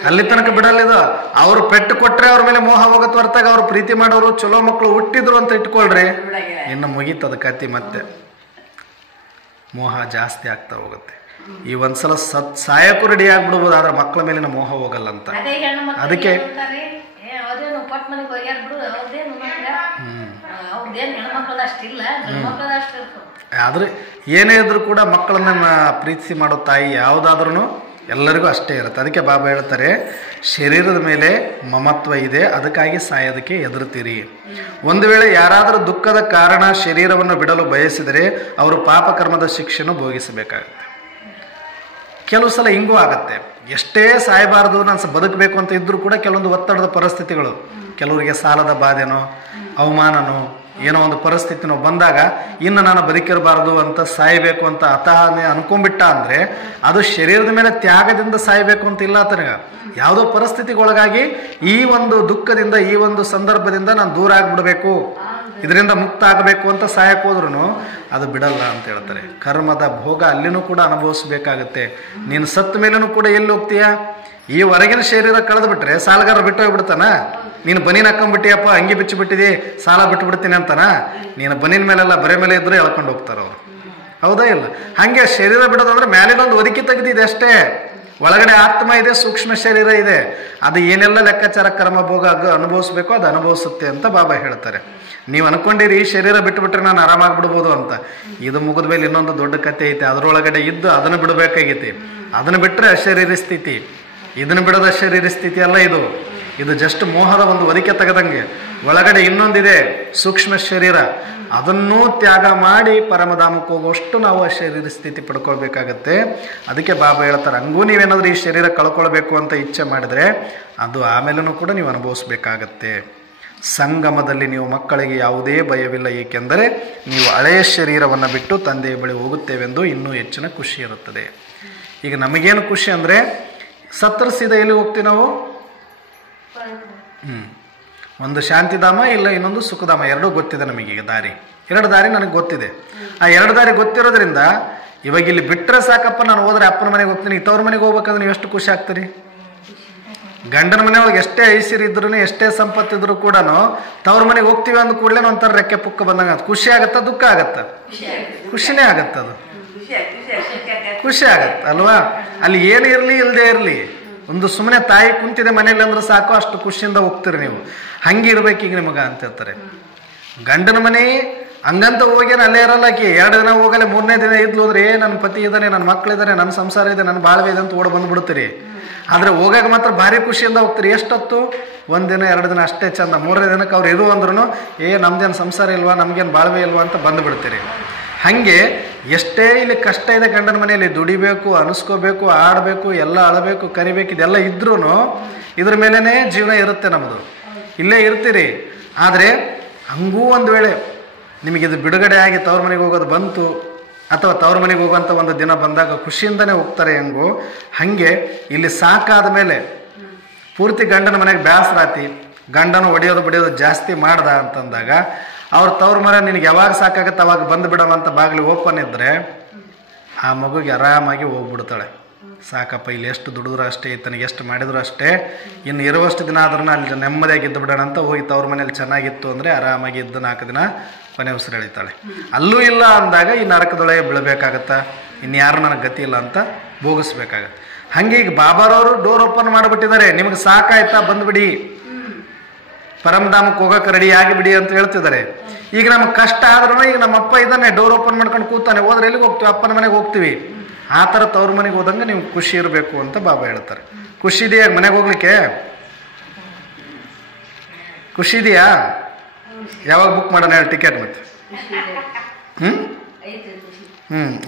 ಅಲ್ಲಿ ತನಕ ಬಿಡಲ್ಲ ಇದು. ಅವ್ರು ಪೆಟ್ಟು ಕೊಟ್ರೆ ಅವ್ರ ಮೇಲೆ ಮೋಹ ಹೋಗತ್ ಹೊರತಾಗ ಅವ್ರು ಪ್ರೀತಿ ಮಾಡೋರು ಚಲೋ ಮಕ್ಕಳು ಹುಟ್ಟಿದ್ರು ಅಂತ ಇಟ್ಕೊಳ್ರಿ, ಇನ್ನು ಮುಗೀತದ ಕತಿ. ಮತ್ತೆ ಮೋಹ ಜಾಸ್ತಿ ಆಗ್ತಾ ಹೋಗುತ್ತೆ. ಈ ಒಂದ್ಸಲ ಸಾಯಕ್ಕೂ ರೆಡಿ ಆಗ್ಬಿಡ್ಬೋದು, ಆದ್ರೆ ಮಕ್ಕಳ ಮೇಲಿನ ಮೋಹ ಹೋಗಲ್ಲ ಅಂತ. ಅದಕ್ಕೆ ಆದ್ರೆ ಏನೇ ಇದ್ರು ಕೂಡ ಮಕ್ಕಳನ್ನ ಪ್ರೀತಿಸಿ ಮಾಡೋ ತಾಯಿ ಯಾವುದಾದ್ರೂ ಎಲ್ಲರಿಗೂ ಅಷ್ಟೇ ಇರುತ್ತೆ. ಅದಕ್ಕೆ ಬಾಬಾ ಹೇಳ್ತಾರೆ, ಶರೀರದ ಮೇಲೆ ಮಮತ್ವ ಇದೆ, ಅದಕ್ಕಾಗಿ ಸಾಯೋದಕ್ಕೆ ಹೆದರ್ತೀರಿ. ಒಂದು ವೇಳೆ ಯಾರಾದರೂ ದುಃಖದ ಕಾರಣ ಶರೀರವನ್ನು ಬಿಡಲು ಬಯಸಿದರೆ ಅವರು ಪಾಪಕರ್ಮದ ಶಿಕ್ಷೆಯನ್ನು ಭೋಗಿಸಬೇಕಾಗುತ್ತೆ. ಕೆಲವು ಸಲ ಹಿಂಗೂ ಆಗತ್ತೆ. ಎಷ್ಟೇ ಸಾಯಬಾರದು, ನಾನು ಬದುಕಬೇಕು ಅಂತ ಇದ್ರೂ ಕೂಡ ಕೆಲವೊಂದು ಒತ್ತಡದ ಪರಿಸ್ಥಿತಿಗಳು, ಕೆಲವರಿಗೆ ಸಾಲದ ಬಾಧೆನೋ ಅವಮಾನನೋ ಏನೋ ಒಂದು ಪರಿಸ್ಥಿತಿನೋ ಬಂದಾಗ ಇನ್ನು ನಾನು ಬದುಕಿರಬಾರ್ದು ಅಂತ ಸಾಯಬೇಕು ಅಂತ ಅತಹನೆ ಅನ್ಕೊಂಡ್ಬಿಟ್ಟ ಅಂದ್ರೆ ಅದು ಶರೀರದ ಮೇಲೆ ತ್ಯಾಗದಿಂದ ಸಾಯಬೇಕು ಅಂತ ಇಲ್ಲ. ತನಗ ಯಾವುದೋ ಪರಿಸ್ಥಿತಿಗೊಳಗಾಗಿ ಈ ಒಂದು ದುಃಖದಿಂದ, ಈ ಒಂದು ಸಂದರ್ಭದಿಂದ ನಾನು ದೂರ ಆಗ್ಬಿಡ್ಬೇಕು, ಇದರಿಂದ ಮುಕ್ತ ಆಗಬೇಕು ಅಂತ ಸಾಯಕ್ಕೆ ಹೋದ್ರೂ ಅದು ಬಿಡಲ್ಲ ಅಂತ ಹೇಳ್ತಾರೆ. ಕರ್ಮದ ಭೋಗ ಅಲ್ಲಿನೂ ಕೂಡ ಅನುಭವಿಸ್ಬೇಕಾಗತ್ತೆ. ನೀನು ಸತ್ತ ಮೇಲೂ ಕೂಡ ಎಲ್ಲಿ ಹೋಗ್ತೀಯ? ಈ ಹೊರಗಿನ ಶರೀರ ಕಳೆದು ಬಿಟ್ರೆ ಸಾಲಗಾರ ಬಿಟ್ಟು ಹೋಗ್ಬಿಡ್ತಾನ. ನೀನು ಬನೀನ್ ಹಾಕೊಂಡ್ಬಿಟ್ಟಿಯಪ್ಪ, ಅಂಗಿ ಬಿಚ್ಚಿ ಬಿಟ್ಟಿದಿ, ಸಾಲ ಬಿಟ್ಟು ಬಿಡ್ತೀನಿ ಅಂತಾನ. ನೀನು ಬನೀನ್ ಮೇಲೆಲ್ಲ ಬರೆ ಮೇಲೆ ಇದ್ರೆ ಎಳ್ಕೊಂಡು ಹೋಗ್ತಾರ ಅವ್ರು. ಹೌದಾ ಇಲ್ಲ? ಹಂಗೆ ಶರೀರ ಬಿಡೋದಂದ್ರೆ ಮ್ಯಾಲಿನೊಂದು ಒದಕಿ ತೆಗೆದಿದೆ ಅಷ್ಟೇ. ಒಳಗಡೆ ಆತ್ಮ ಇದೆ, ಸೂಕ್ಷ್ಮ ಶರೀರ ಇದೆ. ಅದು ಏನೆಲ್ಲ ಲೆಕ್ಕಾಚಾರ ಕರ್ಮ ಭೋಗ ಅನುಭವಿಸ್ಬೇಕೋ ಅದು ಅನುಭವಿಸುತ್ತೆ ಅಂತ ಬಾಬಾ ಹೇಳ್ತಾರೆ. ನೀವು ಅನ್ಕೊಂಡಿರಿ ಈ ಶರೀರ ಬಿಟ್ಟುಬಿಟ್ರೆ ನಾನು ಆರಾಮಾಗ್ಬಿಡ್ಬೋದು ಅಂತ. ಇದು ಮುಗಿದ ಮೇಲೆ ಇನ್ನೊಂದು ದೊಡ್ಡ ಕತೆ ಐತೆ. ಅದರೊಳಗಡೆ ಇದ್ದು ಅದನ್ನು ಬಿಡಬೇಕಾಗೈತಿ. ಅದನ್ನು ಬಿಟ್ಟರೆ ಅಶರೀರಿ ಸ್ಥಿತಿ, ಇದನ್ನು ಬಿಡೋದು ಅಶರೀರಿ ಸ್ಥಿತಿ ಅಲ್ಲ. ಇದು ಜಸ್ಟ್ ಮೋಹದ ಒಂದು ಒದಕೆ ತೆಗೆದಂಗೆ. ಒಳಗಡೆ ಇನ್ನೊಂದಿದೆ ಸೂಕ್ಷ್ಮ ಶರೀರ, ಅದನ್ನೂ ತ್ಯಾಗ ಮಾಡಿ ಪರಮಧಾಮಕ್ಕೆ ಹೋಗುವಷ್ಟು ನಾವು ಆ ಶರೀರ ಸ್ಥಿತಿ ಪಡ್ಕೊಳ್ಬೇಕಾಗತ್ತೆ. ಅದಕ್ಕೆ ಬಾಬಾ ಹೇಳ್ತಾರೆ, ಹಂಗೂ ನೀವೇನಾದ್ರೂ ಈ ಶರೀರ ಕಳ್ಕೊಳ್ಬೇಕು ಅಂತ ಇಚ್ಛೆ ಮಾಡಿದ್ರೆ ಅದು ಆಮೇಲೂ ಕೂಡ ನೀವು ಅನುಭವಿಸ್ಬೇಕಾಗತ್ತೆ. ಸಂಗಮದಲ್ಲಿ ನೀವು ಮಕ್ಕಳಿಗೆ ಯಾವುದೇ ಭಯವಿಲ್ಲ, ಏಕೆಂದರೆ ನೀವು ಹಳೆಯ ಶರೀರವನ್ನು ಬಿಟ್ಟು ತಂದೆಯ ಬಳಿ ಹೋಗುತ್ತೇವೆಂದು ಇನ್ನೂ ಹೆಚ್ಚಿನ ಖುಷಿ ಇರುತ್ತದೆ. ಈಗ ನಮಗೇನು ಖುಷಿ ಅಂದರೆ ಸತ್ರ ಸೀದಾ ಎಲ್ಲಿ ಹೋಗ್ತೀವಿ ನಾವು? ಒಂದು ಶಾಂತಿಧಾಮ, ಇಲ್ಲ ಇನ್ನೊಂದು ಸುಖಧಾಮ. ಎರಡೂ ಗೊತ್ತಿದೆ ನಮಗೀಗ. ಎರಡು ದಾರಿ ನನಗೆ ಗೊತ್ತಿದೆ. ಆ ಎರಡು ದಾರಿ ಗೊತ್ತಿರೋದ್ರಿಂದ ಇವಾಗ ಇಲ್ಲಿ ಬಿಟ್ಟರೆ ಸಾಕಪ್ಪ, ನಾನು ಹೋದ್ರೆ ಅಪ್ಪನ ಮನೆಗೆ ಹೋಗ್ತೀನಿ, ತವ್ರ ಮನೆಗೆ ಹೋಗ್ಬೇಕಂದ್ರೆ ನೀವು ಎಷ್ಟು ಖುಷಿ ಆಗ್ತೀರಿ? ಗಂಡನ ಮನೆಯೊಳಗೆ ಎಷ್ಟೇ ಐಶ್ವರ್ಯ ಇದ್ರು, ಎಷ್ಟೇ ಸಂಪತ್ತಿದ್ರು ಕೂಡ ತವ್ರ ಮನೆಗೆ ಹೋಗ್ತೀವಿ ಅಂದ ಕೂಡಲೇ ಒಂಥರ ರೆಕ್ಕೆ ಪುಕ್ಕ ಬಂದಂಗ ಖುಷಿ ಆಗತ್ತ, ದುಃಖ ಆಗತ್ತ? ಖುಷಿನೇ ಆಗತ್ತ. ಅದು ಖುಷಿ ಆಗತ್ತ ಅಲ್ವಾ? ಅಲ್ಲಿ ಏನು ಇರಲಿ ಇಲ್ಲದೆ ಇರಲಿ, ಒಂದು ಸುಮ್ಮನೆ ತಾಯಿ ಕುಂತಿದೆ ಮನೇಲಿ ಅಂದ್ರೆ ಸಾಕು, ಅಷ್ಟು ಖುಷಿಯಿಂದ ಹೋಗ್ತೀರಿ ನೀವು. ಹಂಗೆ ಇರ್ಬೇಕೀಗ ನಿಮಗ ಅಂತ ಹೇಳ್ತಾರೆ. ಗಂಡನ ಮನೆ ಹಂಗಂತ ಹೋಗೇನು ಅಲ್ಲೇ ಇರಲ್ಲ. ಆಕಿ 2 ದಿನ ಹೋಗಲ್ಲ, 3ನೇ ದಿನ ಇದ್ಲು ಹೋದ್ರೆ ನನ್ನ ಪತಿ ಇದ್ದಾನೆ, ನನ್ನ ಮಕ್ಕಳಿದ್ದಾನೆ, ನನ್ನ ಸಂಸಾರ ಇದೆ, ನನ್ನ ಬಾಳ್ವೆ ಇದೆ ಅಂತ ಓಡ್ ಬಂದ್ಬಿಡ್ತೀರಿ. ಆದ್ರೆ ಹೋಗಾಗ ಮಾತ್ರ ಭಾರಿ ಖುಷಿಯಿಂದ ಹೋಗ್ತೀರಿ. ಎಷ್ಟೊತ್ತು? 1 ದಿನ 2 ದಿನ ಅಷ್ಟೇ ಚಂದ. 3ನೇ ದಿನಕ್ಕೆ ಅವ್ರು ಇರು ಅಂದ್ರೂ ನಮ್ದೇನು ಸಂಸಾರ ಇಲ್ವಾ, ನಮ್ಗೇನು ಬಾಳ್ವೆ ಇಲ್ವಾ ಅಂತ ಬಂದುಬಿಡ್ತೀರಿ. ಹಾಗೆ ಎಷ್ಟೇ ಇಲ್ಲಿ ಕಷ್ಟ ಇದೆ ಗಂಡನ ಮನೆಯಲ್ಲಿ, ದುಡಿಬೇಕು, ಅನಿಸ್ಕೋಬೇಕು, ಆಡಬೇಕು, ಎಲ್ಲ ಅಳಬೇಕು, ಕರಿಬೇಕು, ಇದೆಲ್ಲ ಇದ್ರೂ ಇದ್ರ ಮೇಲೇ ಜೀವನ ಇರುತ್ತೆ ನಮ್ಮದು. ಇಲ್ಲೇ ಇರ್ತೀರಿ. ಆದರೆ ಹಂಗೂ ಒಂದು ವೇಳೆ ನಿಮಗಿದು ಬಿಡುಗಡೆ ಆಗಿ ತವ್ರ ಮನೆಗೆ ಹೋಗೋದು ಬಂತು, ಅಥವಾ ತವ್ರ ಮನೆಗೆ ಹೋಗೋಂಥ ಒಂದು ದಿನ ಬಂದಾಗ ಖುಷಿಯಿಂದನೇ ಹೋಗ್ತಾರೆ. ಹೆಂಗೋ ಹಾಗೆ ಇಲ್ಲಿ ಸಾಕಾದ ಮೇಲೆ ಪೂರ್ತಿ ಗಂಡನ ಮನೆಗೆ ಬೇಸರಾತಿ, ಗಂಡನ ಒಡೆಯೋದು ಬಡಿಯೋದು ಜಾಸ್ತಿ ಮಾಡ್ದ ಅಂತಂದಾಗ ಅವ್ರ ತವ್ರ ಮರ ನಿನಗೆ ಯಾವಾಗ ಸಾಕಾಗತ್ತೆ ಅವಾಗ ಬಂದು ಬಿಡೋಣ ಅಂತ ಬಾಗಿಲು ಓಪನ್ ಇದ್ದರೆ ಆ ಮಗುಗೆ ಆರಾಮಾಗಿ ಹೋಗ್ಬಿಡ್ತಾಳೆ. ಸಾಕಪ್ಪ, ಇಲ್ಲಿ ಎಷ್ಟು ದುಡಿದ್ರು ಅಷ್ಟೇ, ತನಗೆ ಎಷ್ಟು ಮಾಡಿದ್ರು ಅಷ್ಟೇ, ಇನ್ನು ಇರುವಷ್ಟು ದಿನ ಆದ್ರೂ ಅಲ್ಲಿ ನೆಮ್ಮದಿಯಾಗಿ ಇದ್ದು ಬಿಡೋಣ ಅಂತ ಹೋಗಿ ತವ್ರ ಮನೇಲಿ ಚೆನ್ನಾಗಿತ್ತು ಅಂದರೆ ಆರಾಮಾಗಿ ಇದ್ದು 4 ದಿನ ಕೊನೆ ಉಸಿರು ಎಳಿತಾಳೆ. ಅಲ್ಲೂ ಇಲ್ಲ ಅಂದಾಗ ಈ ನರಕದೊಳಗೆ ಬೀಳಬೇಕಾಗತ್ತಾ, ಇನ್ಯಾರು ನನಗೆ ಗತಿ ಇಲ್ಲ ಅಂತ ಭೋಗಿಸ್ಬೇಕಾಗತ್ತೆ. ಹಾಗೆ ಈಗ ಬಾಬಾರವರು ಡೋರ್ ಓಪನ್ ಮಾಡಿಬಿಟ್ಟಿದ್ದಾರೆ, ನಿಮಗೆ ಸಾಕಾಯ್ತಾ ಬಂದುಬಿಡಿ, ಪರಮಧಾಮಕ್ಕೆ ಹೋಗೋಕೆ ರೆಡಿ ಆಗಿಬಿಡಿ ಅಂತ ಹೇಳ್ತಿದ್ದಾರೆ. ಈಗ ನಮಗೆ ಕಷ್ಟ ಆದ್ರೂ ಈಗ ನಮ್ಮ ಅಪ್ಪ ಇದ್ದಾನೆ, ಡೋರ್ ಓಪನ್ ಮಾಡ್ಕೊಂಡು ಕೂತಾನೆ, ಹೋದ್ರೆ ಎಲ್ಲಿಗೆ ಹೋಗ್ತೀವಿ? ಅಪ್ಪನ ಮನೆಗೆ ಹೋಗ್ತೀವಿ. ಆ ಥರ ತವ್ರ ಮನೆಗೆ ಹೋದಂಗೆ ನೀವು ಖುಷಿ ಇರಬೇಕು ಅಂತ ಬಾಬಾ ಹೇಳ್ತಾರೆ. ಖುಷಿ ಇದೆಯಾ ಮನೆಗೆ ಹೋಗ್ಲಿಕ್ಕೆ? ಖುಷಿ ಇದೆಯಾ? ಯಾವಾಗ ಬುಕ್ ಮಾಡೋಣ ಹೇಳಿ ಟಿಕೆಟ್? ಮತ್ತೆ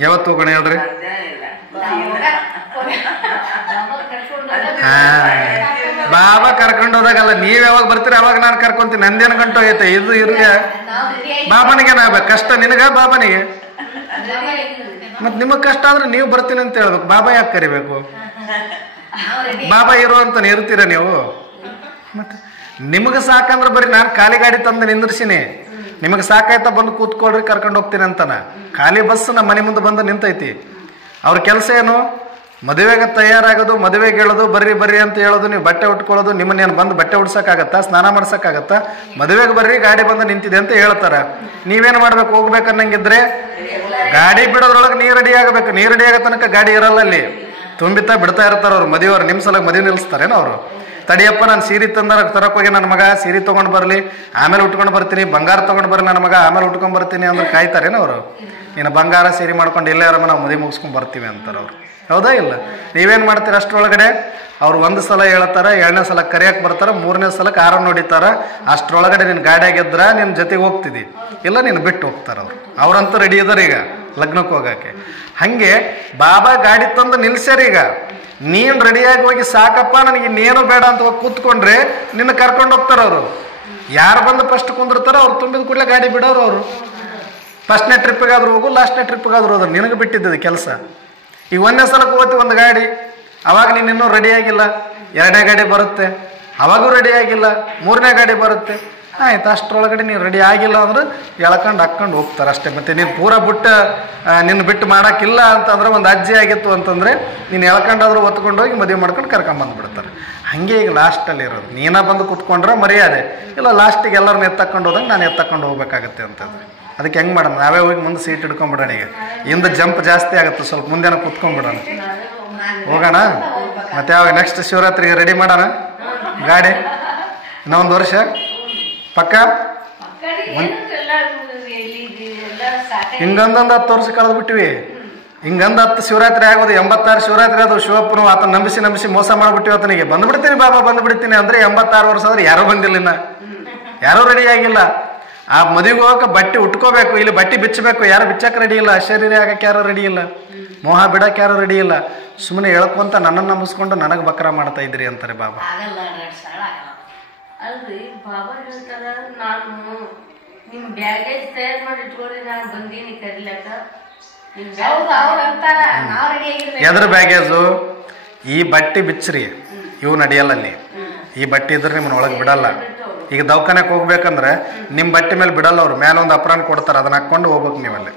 ಯಾವತ್ತು ಹೋಗೋಣ ಹೇಳ್ರಿ? ಬಾಬಾ ಕರ್ಕೊಂಡು ಹೋದಾಗಲ್ಲ, ನೀವ್ ಯಾವಾಗ ಬರ್ತೀರಿ ಅವಾಗ ನಾನು ಕರ್ಕೊಂತೀನಿ. ನಂದೇನು ಗಂಟು ಹೋಗೈತೆ ಇದು ಇರ್ಗ ಬಾಬನಿಗೆ ನಾಬೇಕು ಕಷ್ಟ, ನಿನಗ ಬಾಬನಿಗೆ. ಮತ್ ನಿಮಗ್ ಕಷ್ಟ ಆದ್ರೆ ನೀವು ಬರ್ತೀನಿ ಅಂತ ಹೇಳ್ಬೇಕು, ಬಾಬಾ ಯಾಕೆ ಕರಿಬೇಕು? ಬಾಬಾ ಇರೋ ಅಂತ ಇರ್ತೀರ ನೀವು? ಮತ್ತೆ ನಿಮಗೆ ಸಾಕಂದ್ರೆ ಬರೀ ನಾನು ಖಾಲಿ ಗಾಡಿ ತಂದು ನಿಂದ್ರಿಸಿನಿ, ನಿಮಗೆ ಸಾಕಾಯ್ತಾ ಬಂದು ಕೂತ್ಕೊಳ್ರಿ ಕರ್ಕೊಂಡು ಹೋಗ್ತೀನಿ ಅಂತಾನ. ಖಾಲಿ ಬಸ್ ನಮ್ಮ ಮನೆ ಮುಂದೆ ಬಂದು ನಿಂತೈತಿ. ಅವ್ರ ಕೆಲಸ ಏನು? ಮದುವೆಗೆ ತಯಾರಾಗೋದು, ಮದುವೆಗೆ ಹೇಳೋದು, ಬರ್ರಿ ಬರ್ರಿ ಅಂತ ಹೇಳೋದು, ನೀವು ಬಟ್ಟೆ ಉಟ್ಕೊಳ್ಳೋದು. ನಿಮ್ಮನ್ನೇನು ಬಂದು ಬಟ್ಟೆ ಉಡ್ಸೋಕ್ಕಾಗತ್ತಾ? ಸ್ನಾನ ಮಾಡ್ಸೋಕ್ಕಾಗತ್ತಾ? ಮದುವೆಗೆ ಬರ್ರಿ, ಗಾಡಿ ಬಂದು ನಿಂತಿದೆ ಅಂತ ಹೇಳ್ತಾರ. ನೀವೇನು ಮಾಡ್ಬೇಕು? ಹೋಗ್ಬೇಕನ್ನಂಗಿದ್ರೆ ಗಾಡಿ ಬಿಡೋದ್ರೊಳಗೆ ನೀರು ರೆಡಿ ಆಗಬೇಕು. ನೀರು ರೆಡಿ ಆಗೋ ತನಕ ಗಾಡಿ ಇರಲ್ಲ, ಅಲ್ಲಿ ತುಂಬಿತಾ ಬಿಡ್ತಾ ಇರ್ತಾರೆ ಅವ್ರು. ಮದುವೆಯವ್ರು ನಿಮ್ಮ ಸಲ ಮದುವೆ ನಿಲ್ಲಿಸ್ತಾರೇನೋ ಅವರು? ತಡಿಯಪ್ಪ, ನಾನು ಸೀರೆ ತರಕ್ಕೆ ಹೋಗಿ ನನ್ನ ಮಗ ಸೀರೆ ತೊಗೊಂಡು ಬರಲಿ, ಆಮೇಲೆ ಉಟ್ಕೊಂಡು ಬರ್ತೀನಿ. ಬಂಗಾರ ತೊಗೊಂಡು ಬರ್ರಿ ನನ್ನ ಮಗ, ಆಮೇಲೆ ಉಟ್ಕೊಂಡು ಬರ್ತೀನಿ ಅಂದ್ರೆ ಕಾಯ್ತಾರೇನೋ ಅವರು? ನೀನು ಬಂಗಾರ ಸೀರೆ ಮಾಡ್ಕೊಂಡು ಇಲ್ಲೇ ಇರಮ್ಮ, ನಾವು ಮದುವೆ ಮುಗಿಸ್ಕೊಂಡು ಬರ್ತೀವಿ ಅಂತಾರೆ ಅವ್ರು. ಹೌದಾ ಇಲ್ಲ? ನೀವೇನು ಮಾಡ್ತೀರ? ಅಷ್ಟರೊಳಗಡೆ ಅವ್ರು 1 ಸಲ ಹೇಳ್ತಾರೆ, 2ನೇ ಸಲ ಕರಿಯಕ್ಕೆ ಬರ್ತಾರೆ, 3ನೇ ಸಲಕ್ಕೆ ಆರನ್ನು ಹೊಡಿತಾರೆ. ಅಷ್ಟರೊಳಗಡೆ ನಿನ್ನ ಗಾಡಿಯಾಗಿದ್ರ ನಿನ್ನ ಜೊತೆಗೆ ಹೋಗ್ತಿದ್ದಿ, ಇಲ್ಲ ನೀನು ಬಿಟ್ಟು ಹೋಗ್ತಾರೆ ಅವ್ರು. ಅವ್ರಂತೂ ರೆಡಿ ಇದಾರೆ ಈಗ ಲಗ್ನಕ್ಕೆ ಹೋಗಕ್ಕೆ. ಹಾಗೆ ಬಾಬಾ ಗಾಡಿ ತಂದು ನಿಲ್ಸ್ಯಾರ. ಈಗ ನೀನು ರೆಡಿಯಾಗಿ ಹೋಗಿ ಸಾಕಪ್ಪ ನನಗೆ ಇನ್ನೇನು ಬೇಡ ಅಂತ ಹೋಗಿ ಕೂತ್ಕೊಂಡ್ರೆ ನಿನ್ನ ಕರ್ಕೊಂಡು ಹೋಗ್ತಾರೆ ಅವರು. ಯಾರು ಬಂದು ಫಸ್ಟ್ ಕುಂದಿರ್ತಾರೋ ಅವ್ರು ತುಂಬಿದ ಕೂಡಲೇ ಗಾಡಿ ಬಿಡೋರು ಅವರು. ಫಸ್ಟ್ನೇ ಟ್ರಿಪ್ಪಿಗಾದ್ರೂ ಹೋಗು, ಲಾಸ್ಟ್ನೇ ಟ್ರಿಪ್ಪಿಗಾದ್ರೂ ಹೋದ್ರು, ನಿನಗೆ ಬಿಟ್ಟಿದ್ದದು ಕೆಲಸ. ಈಗ 1ನೇ ಸಲಕ್ಕೆ ಹೋಗ್ತಿ ಒಂದು ಗಾಡಿ, ಅವಾಗ ನೀನು ಇನ್ನೂ ರೆಡಿಯಾಗಿಲ್ಲ. 2ನೇ ಗಾಡಿ ಬರುತ್ತೆ, ಅವಾಗೂ ರೆಡಿ ಆಗಿಲ್ಲ. 3ನೇ ಗಾಡಿ ಬರುತ್ತೆ, ಆಯ್ತು. ಅಷ್ಟರೊಳಗಡೆ ನೀನು ರೆಡಿ ಆಗಿಲ್ಲ ಅಂದ್ರೆ ಎಳ್ಕೊಂಡು ಹಾಕ್ಕೊಂಡು ಹೋಗ್ತಾರೆ ಅಷ್ಟೇ. ಮತ್ತೆ ನೀನು ಪೂರ ನಿನ್ನ ಬಿಟ್ಟು ಮಾಡೋಕ್ಕಿಲ್ಲ ಅಂತಂದ್ರೆ, ಒಂದು ಅಜ್ಜಿ ಆಗಿತ್ತು ಅಂತಂದರೆ ನೀನು ಎಳ್ಕೊಂಡಾದ್ರೂ ಹೊತ್ಕೊಂಡು ಹೋಗಿ ಮದುವೆ ಮಾಡ್ಕೊಂಡು ಕರ್ಕೊಂಬಂದುಬಿಡ್ತಾರೆ. ಹಾಗೆ ಈಗ ಲಾಸ್ಟಲ್ಲಿ ಇರೋದು. ನೀನ ಬಂದು ಕುತ್ಕೊಂಡ್ರೆ ಮರ್ಯಾದೆ, ಇಲ್ಲ ಲಾಸ್ಟಿಗೆ ಎಲ್ಲರನ್ನ ಎತ್ತಕೊಂಡು ಹೋದಂಗೆ ನಾನು ಎತ್ತಕೊಂಡು ಹೋಗ್ಬೇಕಾಗತ್ತೆ ಅಂತಂದ್ರೆ ಅದಕ್ಕೆ ಹೆಂಗೆ ಮಾಡೋಣ? ನಾವೇ ಹೋಗಿ ಮುಂದೆ ಸೀಟ್ ಹಿಡ್ಕೊಂಡ್ಬಿಡೋಣ. ಈಗ ಹಿಂದೆ ಜಂಪ್ ಜಾಸ್ತಿ ಆಗುತ್ತೆ, ಸ್ವಲ್ಪ ಮುಂದೆನೋ ಕುತ್ಕೊಂಡ್ಬಿಡೋಣ. ಹೋಗೋಣ ಮತ್ತೆ ಯಾವಾಗ? ನೆಕ್ಸ್ಟ್ ಶಿವರಾತ್ರಿಗೆ ರೆಡಿ ಮಾಡೋಣ ಗಾಡಿ. ಇನ್ನೊಂದು ವರ್ಷ ಪಕ್ಕ. ಹಿಂಗಂದೊಂದು 10 ವರ್ಷ ಕಳೆದು ಬಿಟ್ಟಿವಿ. ಹಿಂಗಂದು 10 ಶಿವರಾತ್ರಿ ಆಗೋದು, 86 ಶಿವರಾತ್ರಿ ಅದು. ಶಿವಪ್ಪನು ಆತ ನಂಬಿಸಿ ಮೋಸ ಮಾಡಿಬಿಟ್ಟಿವಿ ಆತನಿಗೆ. ಬಂದುಬಿಡ್ತೀನಿ ಬಾಬಾ ಬಂದುಬಿಡ್ತೀನಿ ಅಂದರೆ 86 ವರ್ಷ ಆದ್ರೆ ಯಾರೂ ಬಂದಿಲ್ಲ, ಇನ್ನ ಯಾರೂ ರೆಡಿ ಆಗಿಲ್ಲ. ಆ ಮದುವೆಗೆ ಹೋಗಕ್ಕೆ ಬಟ್ಟೆ ಉಟ್ಕೋಬೇಕು, ಇಲ್ಲಿ ಬಟ್ಟೆ ಬಿಚ್ಚಬೇಕು, ಯಾರು ಬಿಚ್ಚಕ್ಕೆ ರೆಡಿ ಇಲ್ಲ. ಶರೀರ ಆಗಕ್ಕೆ ಯಾರು ರೆಡಿ ಇಲ್ಲ, ಮೋಹ ಬಿಡಕ್ಕೆ ಯಾರು ರೆಡಿ ಇಲ್ಲ. ಸುಮ್ಮನೆ ಹೇಳ್ಕೊಂತ ನನ್ನನ್ನು ನಂಬಿಸ್ಕೊಂಡು ನನಗೆ ಬಕ್ರ ಮಾಡ್ತಾ ಇದ್ರಿ ಅಂತಾರೆ ಬಾಬಾ. ಅಲ್ರಿ ಬಾಬಾ ಹೇಳ್ತಾರ, ನಾನು ನಿಮ್ ಬ್ಯಾಗೇಜ್ ತಯಾರು ಮಾಡಿ ಇಟ್ಕೊಳ್ಳಿ, ನಾನು ಬಂದೀನಿ ಕರಿಲಕ್ಕ. ಎದ್ರ ಬ್ಯಾಗೇಜು? ಈ ಬಟ್ಟೆ ಬಿಚ್ಚ್ರಿ, ಇವು ನಡೆಯಲ್ಲ ಅಲ್ಲಿ. ಈ ಬಟ್ಟೆ ಇದ್ರೆ ನಿಮ್ಮನ್ನ ಒಳಗೆ ಬಿಡಲ್ಲ. ಈಗ ದವಾಖಾನೆಗೆ ಹೋಗ್ಬೇಕಂದ್ರೆ ನಿಮ್ಮ ಬಟ್ಟೆ ಮೇಲೆ ಬಿಡಲ್ಲ ಅವ್ರು, ಮೇಲೆ ಒಂದು ಅಪ್ರಾನ್ ಕೊಡ್ತಾರೆ, ಅದನ್ನ ಹಾಕ್ಕೊಂಡು ಹೋಗ್ಬೇಕು ನೀವಲ್ಲಿ.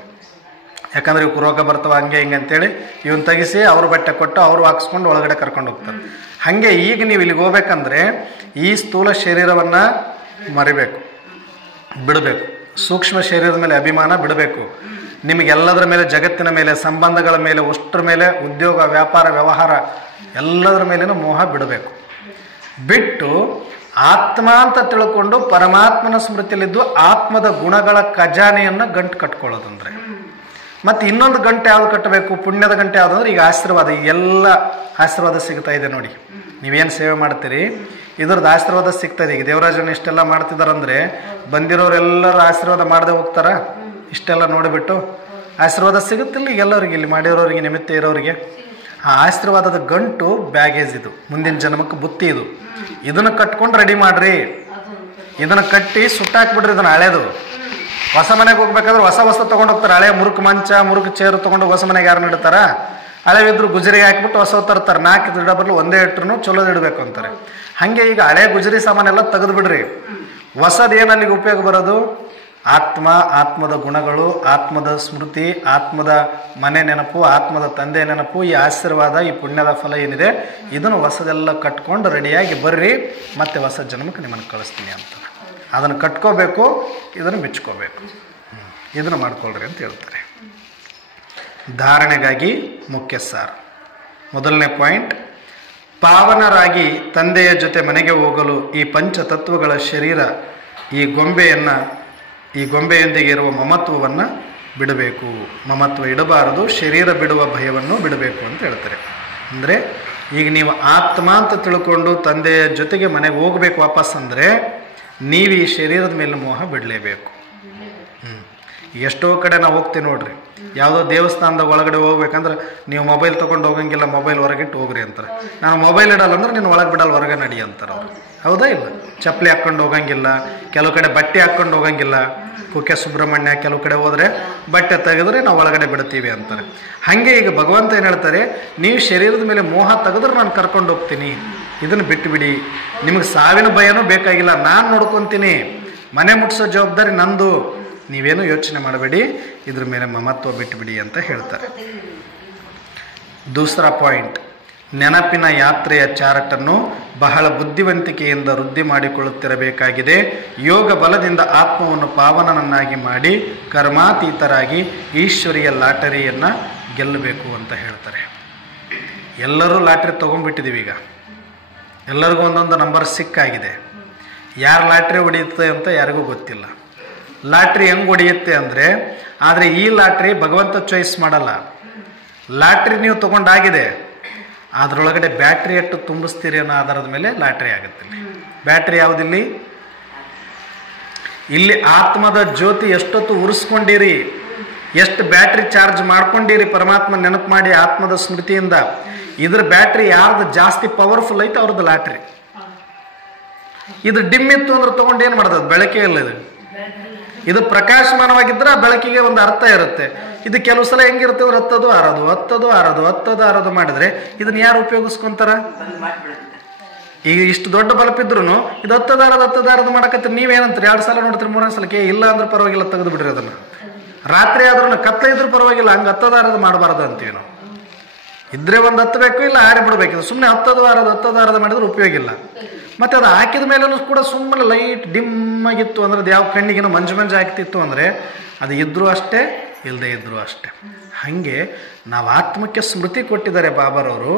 ಯಾಕಂದ್ರೆ ಇವು ರೋಗ ಬರ್ತಾವ ಹಂಗೆ ಹಿಂಗೆ ಅಂತೇಳಿ ಇವನ್ ತೆಗಿಸಿ ಅವ್ರ ಬಟ್ಟೆ ಕೊಟ್ಟು ಅವರು ಹಾಕ್ಸ್ಕೊಂಡು ಒಳಗಡೆ ಕರ್ಕೊಂಡು ಹೋಗ್ತಾರೆ. ಹಾಗೆ ಈಗ ನೀವು ಇಲ್ಲಿಗೆ ಹೋಗ್ಬೇಕಂದ್ರೆ ಈ ಸ್ಥೂಲ ಶರೀರವನ್ನು ಮರಿಬೇಕು, ಬಿಡಬೇಕು. ಸೂಕ್ಷ್ಮ ಶರೀರದ ಮೇಲೆ ಅಭಿಮಾನ ಬಿಡಬೇಕು. ನಿಮಗೆಲ್ಲದರ ಮೇಲೆ, ಜಗತ್ತಿನ ಮೇಲೆ, ಸಂಬಂಧಗಳ ಮೇಲೆ, ಉಷ್ಟ್ರ ಮೇಲೆ, ಉದ್ಯೋಗ, ವ್ಯಾಪಾರ, ವ್ಯವಹಾರ ಎಲ್ಲದರ ಮೇಲೇನೂ ಮೋಹ ಬಿಡಬೇಕು. ಬಿಟ್ಟು ಆತ್ಮ ಅಂತ ತಿಳ್ಕೊಂಡು ಪರಮಾತ್ಮನ ಸ್ಮೃತಿಯಲ್ಲಿದ್ದು ಆತ್ಮದ ಗುಣಗಳ ಖಜಾನೆಯನ್ನು ಗಂಟು ಕಟ್ಕೊಳ್ಳೋದಂದ್ರೆ. ಮತ್ತು ಇನ್ನೊಂದು ಗಂಟೆ ಯಾವ್ದು ಕಟ್ಟಬೇಕು? ಪುಣ್ಯದ ಗಂಟೆ ಯಾವುದು ಅಂದ್ರೆ ಈಗ ಆಶೀರ್ವಾದ. ಎಲ್ಲ ಆಶೀರ್ವಾದ ಸಿಗ್ತಾ ಇದೆ ನೋಡಿ. ನೀವೇನು ಸೇವೆ ಮಾಡ್ತೀರಿ ಇದ್ರದ್ದು ಆಶೀರ್ವಾದ ಸಿಗ್ತದೆ. ಈಗ ದೇವರಾಜನ ಇಷ್ಟೆಲ್ಲ ಮಾಡ್ತಿದಾರಂದ್ರೆ ಬಂದಿರೋರೆಲ್ಲರೂ ಆಶೀರ್ವಾದ ಮಾಡದೆ ಹೋಗ್ತಾರ? ಇಷ್ಟೆಲ್ಲ ನೋಡಿಬಿಟ್ಟು ಆಶೀರ್ವಾದ ಸಿಗುತ್ತಿಲ್ಲ ಈಗ ಎಲ್ಲರಿಗೆ, ಇಲ್ಲಿ ಮಾಡಿರೋರಿಗೆ, ನಿಮಿತ್ತ ಇರೋರಿಗೆ. ಆ ಆಶೀರ್ವಾದದ ಗಂಟು ಬ್ಯಾಗೇಜ್ ಇದು, ಮುಂದಿನ ಜನ್ಮಕ್ಕೆ ಬುತ್ತಿ ಇದು. ಇದನ್ನು ಕಟ್ಕೊಂಡು ರೆಡಿ ಮಾಡ್ರಿ. ಇದನ್ನು ಕಟ್ಟಿ ಸುಟ್ಟಾಕ್ಬಿಡ್ರಿ. ಇದನ್ನು ಹಳೇದು ಹೊಸ ಮನೆಗೆ ಹೋಗ್ಬೇಕಾದ್ರೆ ಹೊಸ ತೊಗೊಂಡು ಹೋಗ್ತಾರೆ. ಹಳೆ ಮುರುಕು ಮಂಚ, ಮುರುಕು ಚೇರು ತೊಗೊಂಡು ಹೊಸ ಮನೆಗೆ ಯಾರು ನಡೀತಾರ? ಹಳೆವಿದ್ರು ಗುಜರಿಗೆ ಹಾಕಿಬಿಟ್ಟು ಹೊಸ ತರ್ತಾರೆ. 4 ದಿಡ ಬರಲು ಒಂದೇ ಇಟ್ಟರು ಚಲೋದು ಇಡಬೇಕು ಅಂತಾರೆ. ಹಾಗೆ ಈಗ ಹಳೆ ಗುಜರಿ ಸಾಮಾನೆಲ್ಲ ತೆಗೆದು ಬಿಡ್ರಿ. ಹೊಸದು ಏನು ಅಲ್ಲಿಗೆ ಉಪಯೋಗ ಬರೋದು? ಆತ್ಮ, ಆತ್ಮದ ಗುಣಗಳು, ಆತ್ಮದ ಸ್ಮೃತಿ, ಆತ್ಮದ ಮನೆ ನೆನಪು, ಆತ್ಮದ ತಂದೆ ನೆನಪು, ಈ ಆಶೀರ್ವಾದ, ಈ ಪುಣ್ಯದ ಫಲ ಏನಿದೆ ಇದನ್ನು ಹೊಸದೆಲ್ಲ ಕಟ್ಕೊಂಡು ರೆಡಿಯಾಗಿ ಬರ್ರಿ, ಮತ್ತೆ ಹೊಸ ಜನ್ಮಕ್ಕೆ ನಿಮ್ಮನ್ನು ಕಳಿಸ್ತೀನಿ ಅಂತ. ಅದನ್ನು ಕಟ್ಕೋಬೇಕು, ಇದನ್ನು ಮೆಚ್ಕೋಬೇಕು, ಇದನ್ನು ಮಾಡ್ಕೊಳ್ರಿ ಅಂತ ಹೇಳ್ತಾರೆ. ಧಾರಣೆಗಾಗಿ ಮುಖ್ಯ ಸಾರ. ಮೊದಲನೇ ಪಾಯಿಂಟ್, ಪಾವನರಾಗಿ ತಂದೆಯ ಜೊತೆ ಮನೆಗೆ ಹೋಗಲು ಈ ಪಂಚತತ್ವಗಳ ಶರೀರ, ಈ ಗೊಂಬೆಯೊಂದಿಗೆ ಇರುವ ಮಮತ್ವವನ್ನು ಬಿಡಬೇಕು. ಮಮತ್ವ ಇಡಬಾರದು, ಶರೀರ ಬಿಡುವ ಭಯವನ್ನು ಬಿಡಬೇಕು ಅಂತ ಹೇಳ್ತಾರೆ. ಅಂದರೆ ಈಗ ನೀವು ಆತ್ಮ ಅಂತ ತಿಳ್ಕೊಂಡು ತಂದೆಯ ಜೊತೆಗೆ ಮನೆಗೆ ಹೋಗಬೇಕು ವಾಪಸ್, ಅಂದರೆ ನೀವು ಈ ಶರೀರದ ಮೇಲೆ ಮೋಹ ಬಿಡಲೇಬೇಕು. ಎಷ್ಟೋ ಕಡೆ ನಾವು ಹೋಗ್ತೀವಿ ನೋಡ್ರಿ, ಯಾವುದೋ ದೇವಸ್ಥಾನದ ಒಳಗಡೆ ಹೋಗ್ಬೇಕಂದ್ರೆ ನೀವು ಮೊಬೈಲ್ ತೊಗೊಂಡು ಹೋಗಂಗಿಲ್ಲ, ಮೊಬೈಲ್ ಹೊರಗಿಟ್ಟು ಹೋಗ್ರಿ ಅಂತಾರೆ. ನಾನು ಮೊಬೈಲ್ ಇಡಲ್ಲ ಅಂದ್ರೆ ನೀನು ಒಳಗೆ ಬಿಡಲ್ಲ, ಹೊರಗೆ ನಡಿ ಅಂತಾರೆ ಅವ್ರು. ಹೌದಾ ಇಲ್ಲ? ಚಪ್ಪಲಿ ಹಾಕ್ಕೊಂಡು ಹೋಗಂಗಿಲ್ಲ, ಕೆಲವು ಕಡೆ ಬಟ್ಟೆ ಹಾಕ್ಕೊಂಡು ಹೋಗಂಗಿಲ್ಲ. ಕುಕ್ಕೆ ಸುಬ್ರಹ್ಮಣ್ಯ ಕೆಲವು ಕಡೆ ಹೋದರೆ ಬಟ್ಟೆ ತೆಗೆದ್ರೆ ನಾವು ಒಳಗಡೆ ಬಿಡ್ತೀವಿ ಅಂತಾರೆ. ಹಾಗೆ ಈಗ ಭಗವಂತ ಏನು ಹೇಳ್ತಾರೆ, ನೀವು ಶರೀರದ ಮೇಲೆ ಮೋಹ ತೆಗೆದ್ರೆ ನಾನು ಕರ್ಕೊಂಡು ಹೋಗ್ತೀನಿ, ಇದನ್ನು ಬಿಟ್ಟುಬಿಡಿ, ನಿಮಗೆ ಸಾವಿನ ಭಯನೂ ಬೇಕಾಗಿಲ್ಲ, ನಾನು ನೋಡ್ಕೊತೀನಿ, ಮನೆ ಮುಟ್ಸೋ ಜವಾಬ್ದಾರಿ ನಂದು, ನೀವೇನು ಯೋಚನೆ ಮಾಡಬೇಡಿ, ಇದ್ರ ಮೇಲೆ ಮಮತ್ವ ಬಿಟ್ಟುಬಿಡಿ ಅಂತ ಹೇಳ್ತಾರೆ. ದೂಸರಾ ಪಾಯಿಂಟ್, ನೆನಪಿನ ಯಾತ್ರೆಯ ಚಾರ್ಟನ್ನು ಬಹಳ ಬುದ್ಧಿವಂತಿಕೆಯಿಂದ ವೃದ್ಧಿ ಮಾಡಿಕೊಳ್ಳುತ್ತಿರಬೇಕಾಗಿದೆ. ಯೋಗ ಬಲದಿಂದ ಆತ್ಮವನ್ನು ಪಾವನನನ್ನಾಗಿ ಮಾಡಿ ಕರ್ಮಾತೀತರಾಗಿ ಈಶ್ವರಿಯ ಲಾಟರಿಯನ್ನು ಗೆಲ್ಲಬೇಕು ಅಂತ ಹೇಳ್ತಾರೆ. ಎಲ್ಲರೂ ಲಾಟ್ರಿ ತೊಗೊಂಡ್ಬಿಟ್ಟಿದ್ದೀವಿ. ಈಗ ಎಲ್ಲರಿಗೂ ಒಂದೊಂದು ನಂಬರ್ ಸಿಕ್ಕಾಗಿದೆ. ಯಾರು ಲಾಟ್ರಿ ಹೊಡೆಯುತ್ತೆ ಅಂತ ಯಾರಿಗೂ ಗೊತ್ತಿಲ್ಲ. ಲಾಟ್ರಿ ಹೆಂಗೆ ಹೊಡೆಯುತ್ತೆ ಅಂದರೆ, ಆದರೆ ಈ ಲಾಟ್ರಿ ಭಗವಂತ ಚಾಯ್ಸ್ ಮಾಡಲ್ಲ. ಲಾಟ್ರಿ ನೀವು ತೊಗೊಂಡಾಗಿದೆ, ಅದರೊಳಗಡೆ ಬ್ಯಾಟ್ರಿ ಎಷ್ಟು ತುಂಬಿಸ್ತೀರಿ ಅನ್ನೋ ಆಧಾರದ ಮೇಲೆ ಲಾಟ್ರಿ ಆಗುತ್ತೆ. ಬ್ಯಾಟ್ರಿ ಯಾವುದಿಲ್ಲಿ? ಇಲ್ಲಿ ಆತ್ಮದ ಜ್ಯೋತಿ ಎಷ್ಟೊತ್ತು ಉರಿಸ್ಕೊಂಡಿರಿ, ಎಷ್ಟು ಬ್ಯಾಟ್ರಿ ಚಾರ್ಜ್ ಮಾಡ್ಕೊಂಡಿರಿ ಪರಮಾತ್ಮ ನೆನಪು ಮಾಡಿ ಆತ್ಮದ ಸ್ಮೃತಿಯಿಂದ, ಇದ್ರ ಬ್ಯಾಟ್ರಿ ಯಾರ್ದು ಜಾಸ್ತಿ ಪವರ್ಫುಲ್ ಐತೆ ಅವ್ರದ್ದು ಲಾಟ್ರಿ. ಇದು ಡಿಮ್ ಇತ್ತು ಅಂದ್ರೆ ತೊಗೊಂಡು ಏನು ಮಾಡ್ತದೆ? ಬೆಳಕೆ ಇಲ್ಲ. ಇದು ಪ್ರಕಾಶಮಾನವಾಗಿದ್ದರೆ ಆ ಬೆಳಕಿಗೆ ಒಂದು ಅರ್ಥ ಇರುತ್ತೆ. ಇದು ಕೆಲವು ಸಲ ಹೆಂಗಿರುತ್ತೆ ಅಂದ್ರೆ ಹತ್ತದು ಮಾಡಿದ್ರೆ ಇದನ್ನ ಯಾರು ಉಪಯೋಗಿಸ್ಕೊಂತಾರ? ಈಗ ಇಷ್ಟು ದೊಡ್ಡ ಬಲ್ಪ್ ಇದ್ರು ಇದು ಹತ್ತದಾರದು ಮಾಡಕತ್ತೀರಿ, ನೀವೇನಂತೀರಿ? 2 ಸಲ ನೋಡ್ತೀರಿ, 3ನೇ ಸಲಕ್ಕೆ ಇಲ್ಲ ಅಂದ್ರೆ ಪರವಾಗಿಲ್ಲ, ತೆಗೆದು ಬಿಡ್ರಿ ಅದನ್ನು. ರಾತ್ರಿ ಆದ್ರೂ ಕತ್ಲೆ ಇದ್ರೂ ಪರವಾಗಿಲ್ಲ, ಹಂಗೆ ಹತ್ತದಾರದು ಮಾಡಬಾರ್ದು ಅಂತೀವಿ ನಾವು. ಇದ್ರೆ ಒಂದು ಹತ್ತಬೇಕು, ಇಲ್ಲ ಆಡಿಬಿಡ್ಬೇಕು. ಸುಮ್ಮನೆ ಹತ್ತದಾರದು ಮಾಡಿದ್ರೆ ಉಪಯೋಗ ಇಲ್ಲ. ಮತ್ತು ಅದು ಹಾಕಿದ ಮೇಲೂ ಕೂಡ ಸುಮ್ಮನೆ ಲೈಟ್ ಡಿಮ್ ಆಗಿತ್ತು ಅಂದ್ರೆ, ಅದು ಯಾವ ಕಣ್ಣಿಗೇನೋ ಮಂಜು ಆಗ್ತಿತ್ತು ಅಂದರೆ ಅದು ಇದ್ರೂ ಅಷ್ಟೇ, ಇಲ್ಲದೆ ಇದ್ರೂ ಅಷ್ಟೇ. ಹಾಗೆ ನಾವು ಆತ್ಮಕ್ಕೆ ಸ್ಮೃತಿ ಕೊಟ್ಟಿದ್ದಾರೆ ಬಾಬಾರವರು.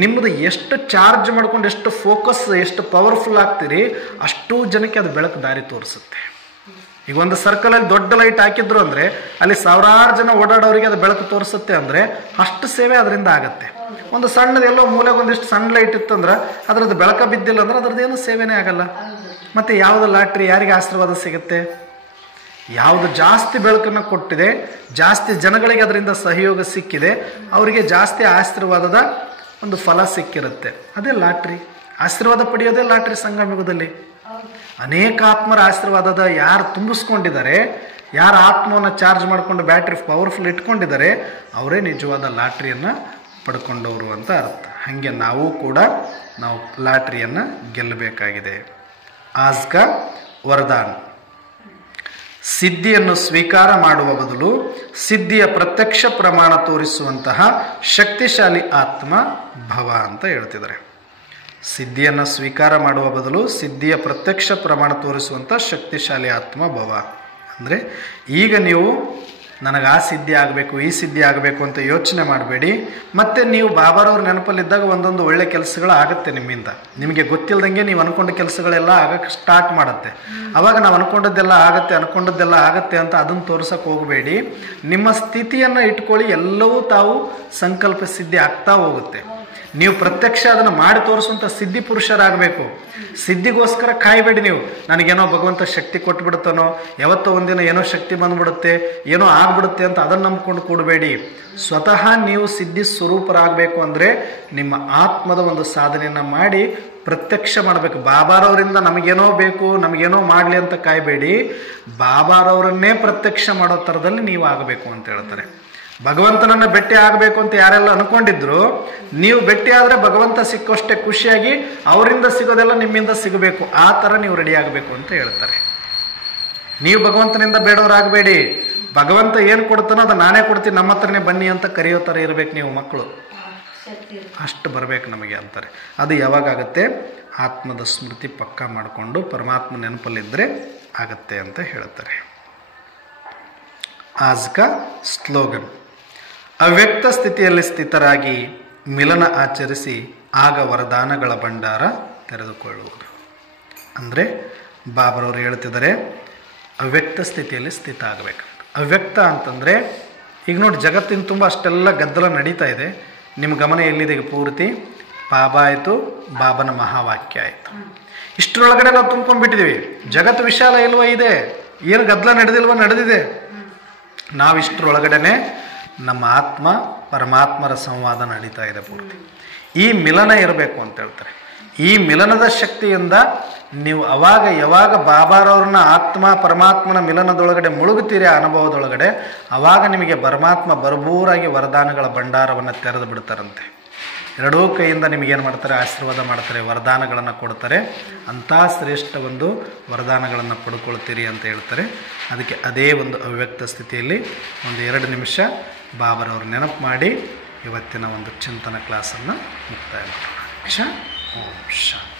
ನಿಮ್ಮದು ಎಷ್ಟು ಚಾರ್ಜ್ ಮಾಡ್ಕೊಂಡು, ಎಷ್ಟು ಫೋಕಸ್, ಎಷ್ಟು ಪವರ್ಫುಲ್ ಆಗ್ತೀರಿ, ಅಷ್ಟು ಜನಕ್ಕೆ ಅದು ಬೆಳಕು ದಾರಿ ತೋರಿಸುತ್ತೆ. ಈಗ ಒಂದು ಸರ್ಕಲಲ್ಲಿ ದೊಡ್ಡ ಲೈಟ್ ಹಾಕಿದ್ರು ಅಂದರೆ ಅಲ್ಲಿ ಸಾವಿರಾರು ಜನ ಓಡಾಡೋರಿಗೆ ಅದು ಬೆಳಕು ತೋರಿಸುತ್ತೆ ಅಂದರೆ ಅಷ್ಟು ಸೇವೆ ಅದರಿಂದ ಆಗುತ್ತೆ. ಒಂದು ಸಣ್ಣದು ಎಲ್ಲೋ ಮೂಲೆಗೆ ಒಂದಿಷ್ಟು ಸಣ್ಣ ಲೈಟ್ ಇತ್ತಂದ್ರೆ ಅದ್ರದ್ದು ಬೆಳಕ ಬಿದ್ದಿಲ್ಲ ಅಂದ್ರೆ ಅದ್ರದ್ದೇನು ಸೇವೆನೇ ಆಗಲ್ಲ. ಮತ್ತು ಯಾವುದು ಲಾಟ್ರಿ ಯಾರಿಗೆ ಆಶೀರ್ವಾದ ಸಿಗುತ್ತೆ? ಯಾವುದು ಜಾಸ್ತಿ ಬೆಳಕನ್ನು ಕೊಟ್ಟಿದೆ, ಜಾಸ್ತಿ ಜನಗಳಿಗೆ ಅದರಿಂದ ಸಹಯೋಗ ಸಿಕ್ಕಿದೆ, ಅವರಿಗೆ ಜಾಸ್ತಿ ಆಶೀರ್ವಾದದ ಒಂದು ಫಲ ಸಿಕ್ಕಿರುತ್ತೆ. ಅದೇ ಲಾಟ್ರಿ. ಆಶೀರ್ವಾದ ಪಡೆಯೋದೇ ಲಾಟ್ರಿ ಸಂಗಮಯುಗದಲ್ಲಿ. ಅನೇಕ ಆತ್ಮರ ಆಶೀರ್ವಾದದ ಯಾರು ತುಂಬಿಸ್ಕೊಂಡಿದ್ದಾರೆ, ಯಾರು ಆತ್ಮವನ್ನು ಚಾರ್ಜ್ ಮಾಡಿಕೊಂಡು ಬ್ಯಾಟ್ರಿ ಪವರ್ಫುಲ್ ಇಟ್ಕೊಂಡಿದ್ದಾರೆ, ಅವರೇ ನಿಜವಾದ ಲಾಟ್ರಿಯನ್ನು ಪಡ್ಕೊಂಡವರು ಅಂತ ಅರ್ಥ. ಹಾಗೆ ನಾವು ಕೂಡ ಲಾಟ್ರಿಯನ್ನು ಗೆಲ್ಲಬೇಕಾಗಿದೆ. ಆಜ್ಕ ವರದಾನ್, ಸಿದ್ಧಿಯನ್ನು ಸ್ವೀಕಾರ ಮಾಡುವ ಬದಲು ಸಿದ್ಧಿಯ ಪ್ರತ್ಯಕ್ಷ ಪ್ರಮಾಣ ತೋರಿಸುವಂತಹ ಶಕ್ತಿಶಾಲಿ ಆತ್ಮ ಭವ ಅಂತ ಹೇಳ್ತಿದ್ದಾರೆ. ಸಿದ್ಧಿಯನ್ನು ಸ್ವೀಕಾರ ಮಾಡುವ ಬದಲು ಸಿದ್ಧಿಯ ಪ್ರತ್ಯಕ್ಷ ಪ್ರಮಾಣ ತೋರಿಸುವಂಥ ಶಕ್ತಿಶಾಲಿ ಆತ್ಮ ಭವ. ಅಂದರೆ ಈಗ ನೀವು ನನಗೆ ಆ ಸಿದ್ಧಿ ಆಗಬೇಕು, ಈ ಸಿದ್ಧಿ ಆಗಬೇಕು ಅಂತ ಯೋಚನೆ ಮಾಡಬೇಡಿ. ಮತ್ತು ನೀವು ಬಾಬಾರವ್ರ ನೆನಪಲ್ಲಿದ್ದಾಗ ಒಂದೊಂದು ಒಳ್ಳೆ ಕೆಲಸಗಳು ಆಗುತ್ತೆ ನಿಮ್ಮಿಂದ. ನಿಮಗೆ ಗೊತ್ತಿಲ್ಲದಂಗೆ ನೀವು ಅಂದ್ಕೊಂಡ ಕೆಲಸಗಳೆಲ್ಲ ಆಗಕ್ಕೆ ಸ್ಟಾರ್ಟ್ ಮಾಡುತ್ತೆ. ಆವಾಗ ನಾವು ಅಂದ್ಕೊಂಡದ್ದೆಲ್ಲ ಆಗುತ್ತೆ ಅಂತ ಅದನ್ನು ತೋರ್ಸಕ್ಕೆ ಹೋಗಬೇಡಿ. ನಿಮ್ಮ ಸ್ಥಿತಿಯನ್ನು ಇಟ್ಕೊಳ್ಳಿ, ಎಲ್ಲವೂ ತಾವು ಸಂಕಲ್ಪ ಸಿದ್ಧಿ ಆಗ್ತಾ ಹೋಗುತ್ತೆ. ನೀವು ಪ್ರತ್ಯಕ್ಷ ಅದನ್ನು ಮಾಡಿ ತೋರಿಸುವಂಥ ಸಿದ್ಧಿ ಪುರುಷರಾಗಬೇಕು. ಸಿದ್ಧಿಗೋಸ್ಕರ ಕಾಯಬೇಡಿ. ನೀವು ನನಗೇನೋ ಭಗವಂತ ಶಕ್ತಿ ಕೊಟ್ಬಿಡುತ್ತಾನೋ, ಯಾವತ್ತೋ ಒಂದಿನ ಏನೋ ಶಕ್ತಿ ಬಂದ್ಬಿಡುತ್ತೆ, ಏನೋ ಆಗ್ಬಿಡುತ್ತೆ ಅಂತ ಅದನ್ನು ನಂಬ್ಕೊಂಡು ಕೂಡಬೇಡಿ. ಸ್ವತಃ ನೀವು ಸಿದ್ಧಿ ಸ್ವರೂಪರಾಗಬೇಕು ಅಂದರೆ ನಿಮ್ಮ ಆತ್ಮದ ಒಂದು ಸಾಧನೆಯನ್ನು ಮಾಡಿ ಪ್ರತ್ಯಕ್ಷ ಮಾಡಬೇಕು. ಬಾಬಾರವರಿಂದ ನಮಗೇನೋ ಬೇಕು, ನಮಗೇನೋ ಮಾಡಲಿ ಅಂತ ಕಾಯಬೇಡಿ. ಬಾಬಾರವರನ್ನೇ ಪ್ರತ್ಯಕ್ಷ ಮಾಡೋ ಥರದಲ್ಲಿ ನೀವು ಆಗಬೇಕು ಅಂತ ಹೇಳ್ತಾರೆ. ಭಗವಂತನನ್ನು ಭೇಟಿ ಆಗಬೇಕು ಅಂತ ಯಾರೆಲ್ಲ ಅನ್ಕೊಂಡಿದ್ರು, ನೀವು ಭೇಟಿ ಆದರೆ ಭಗವಂತ ಸಿಕ್ಕಷ್ಟೇ ಖುಷಿಯಾಗಿ ಅವರಿಂದ ಸಿಗೋದೆಲ್ಲ ನಿಮ್ಮಿಂದ ಸಿಗಬೇಕು, ಆ ಥರ ನೀವು ರೆಡಿ ಆಗಬೇಕು ಅಂತ ಹೇಳ್ತಾರೆ. ನೀವು ಭಗವಂತನಿಂದ ಬೇಡವರಾಗಬೇಡಿ. ಭಗವಂತ ಏನು ಕೊಡ್ತಾನೋ ಅದು ನಾನೇ ಕೊಡ್ತೀನಿ, ನಮ್ಮ ಹತ್ರನೇ ಬನ್ನಿ ಅಂತ ಕರೆಯೋ ಥರ ಇರಬೇಕು ನೀವು ಮಕ್ಕಳು. ಅಷ್ಟು ಬರಬೇಕು ನಮಗೆ ಅಂತಾರೆ. ಅದು ಯಾವಾಗತ್ತೆ? ಆತ್ಮದ ಸ್ಮೃತಿ ಪಕ್ಕಾ ಮಾಡಿಕೊಂಡು ಪರಮಾತ್ಮ ನೆನಪಲ್ಲಿದ್ದರೆ ಆಗತ್ತೆ ಅಂತ ಹೇಳ್ತಾರೆ. ಆಜ್ ಕಾ ಸ್ಲೋಗನ್: ಅವ್ಯಕ್ತ ಸ್ಥಿತಿಯಲ್ಲಿ ಸ್ಥಿತರಾಗಿ ಮಿಲನ ಆಚರಿಸಿ ಆಗ ವರದಾನಗಳ ಭಂಡಾರ ತೆರೆದುಕೊಳ್ಳುವುದು. ಅಂದರೆ ಬಾಬರವರು ಹೇಳ್ತಿದ್ದಾರೆ ಅವ್ಯಕ್ತ ಸ್ಥಿತಿಯಲ್ಲಿ ಸ್ಥಿತ ಆಗಬೇಕಂತ. ಅವ್ಯಕ್ತ ಅಂತಂದರೆ ಈಗ ನೋಡಿ, ಜಗತ್ತಿನ ತುಂಬ ಅಷ್ಟೆಲ್ಲ ಗದ್ದಲ ನಡೀತಾ ಇದೆ. ನಿಮ್ಮ ಗಮನ ಎಲ್ಲಿದೆ? ಈಗ ಪೂರ್ತಿ ಬಾಬಾ ಆಯಿತು, ಬಾಬನ ಮಹಾವಾಕ್ಯ ಆಯಿತು. ಇಷ್ಟರೊಳಗಡೆ ನಾವು ತುಂಬ್ಕೊಂಡ್ಬಿಟ್ಟಿದ್ದೀವಿ. ಜಗತ್ತು ವಿಶಾಲ ಇಲ್ವ? ಇದೆ. ಏನು ಗದ್ದಲ ನಡೆದಿಲ್ವ? ನಡೆದಿದೆ. ನಾವು ಇಷ್ಟರೊಳಗಡೆ ನಮ್ಮ ಆತ್ಮ ಪರಮಾತ್ಮರ ಸಂವಾದ ನಡೀತಾ ಇದೆ ಪೂರ್ತಿ. ಈ ಮಿಲನ ಇರಬೇಕು ಅಂತ ಹೇಳ್ತಾರೆ. ಈ ಮಿಲನದ ಶಕ್ತಿಯಿಂದ ನೀವು ಅವಾಗ ಯಾವಾಗ ಬಾಬಾರವ್ರನ್ನ ಆತ್ಮ ಪರಮಾತ್ಮನ ಮಿಲನದೊಳಗಡೆ ಮುಳುಗುತ್ತೀರಿ, ಆ ಅನುಭವದೊಳಗಡೆ, ಆವಾಗ ನಿಮಗೆ ಪರಮಾತ್ಮ ಭರಪೂರಾಗಿ ವರದಾನಗಳ ಭಂಡಾರವನ್ನು ತೆರೆದು ಬಿಡ್ತಾರಂತೆ. ಎರಡೂ ಕೈಯಿಂದ ನಿಮಗೇನು ಮಾಡ್ತಾರೆ? ಆಶೀರ್ವಾದ ಮಾಡ್ತಾರೆ, ವರದಾನಗಳನ್ನು ಕೊಡ್ತಾರೆ. ಅಂಥ ಶ್ರೇಷ್ಠ ಒಂದು ವರದಾನಗಳನ್ನು ಪಡ್ಕೊಳ್ತೀರಿ ಅಂತ ಹೇಳ್ತಾರೆ. ಅದಕ್ಕೆ ಅದೇ ಒಂದು ಅವ್ಯಕ್ತ ಸ್ಥಿತಿಯಲ್ಲಿ ಒಂದು 2 ನಿಮಿಷ ಬಾಬರವ್ರ ನೆನಪು ಮಾಡಿ ಇವತ್ತಿನ ಒಂದು ಚಿಂತನ ಕ್ಲಾಸನ್ನು ಮುಕ್ತಾಯ ಮಾಡೋಣ. ಓಂ ಶಾಂತಿ.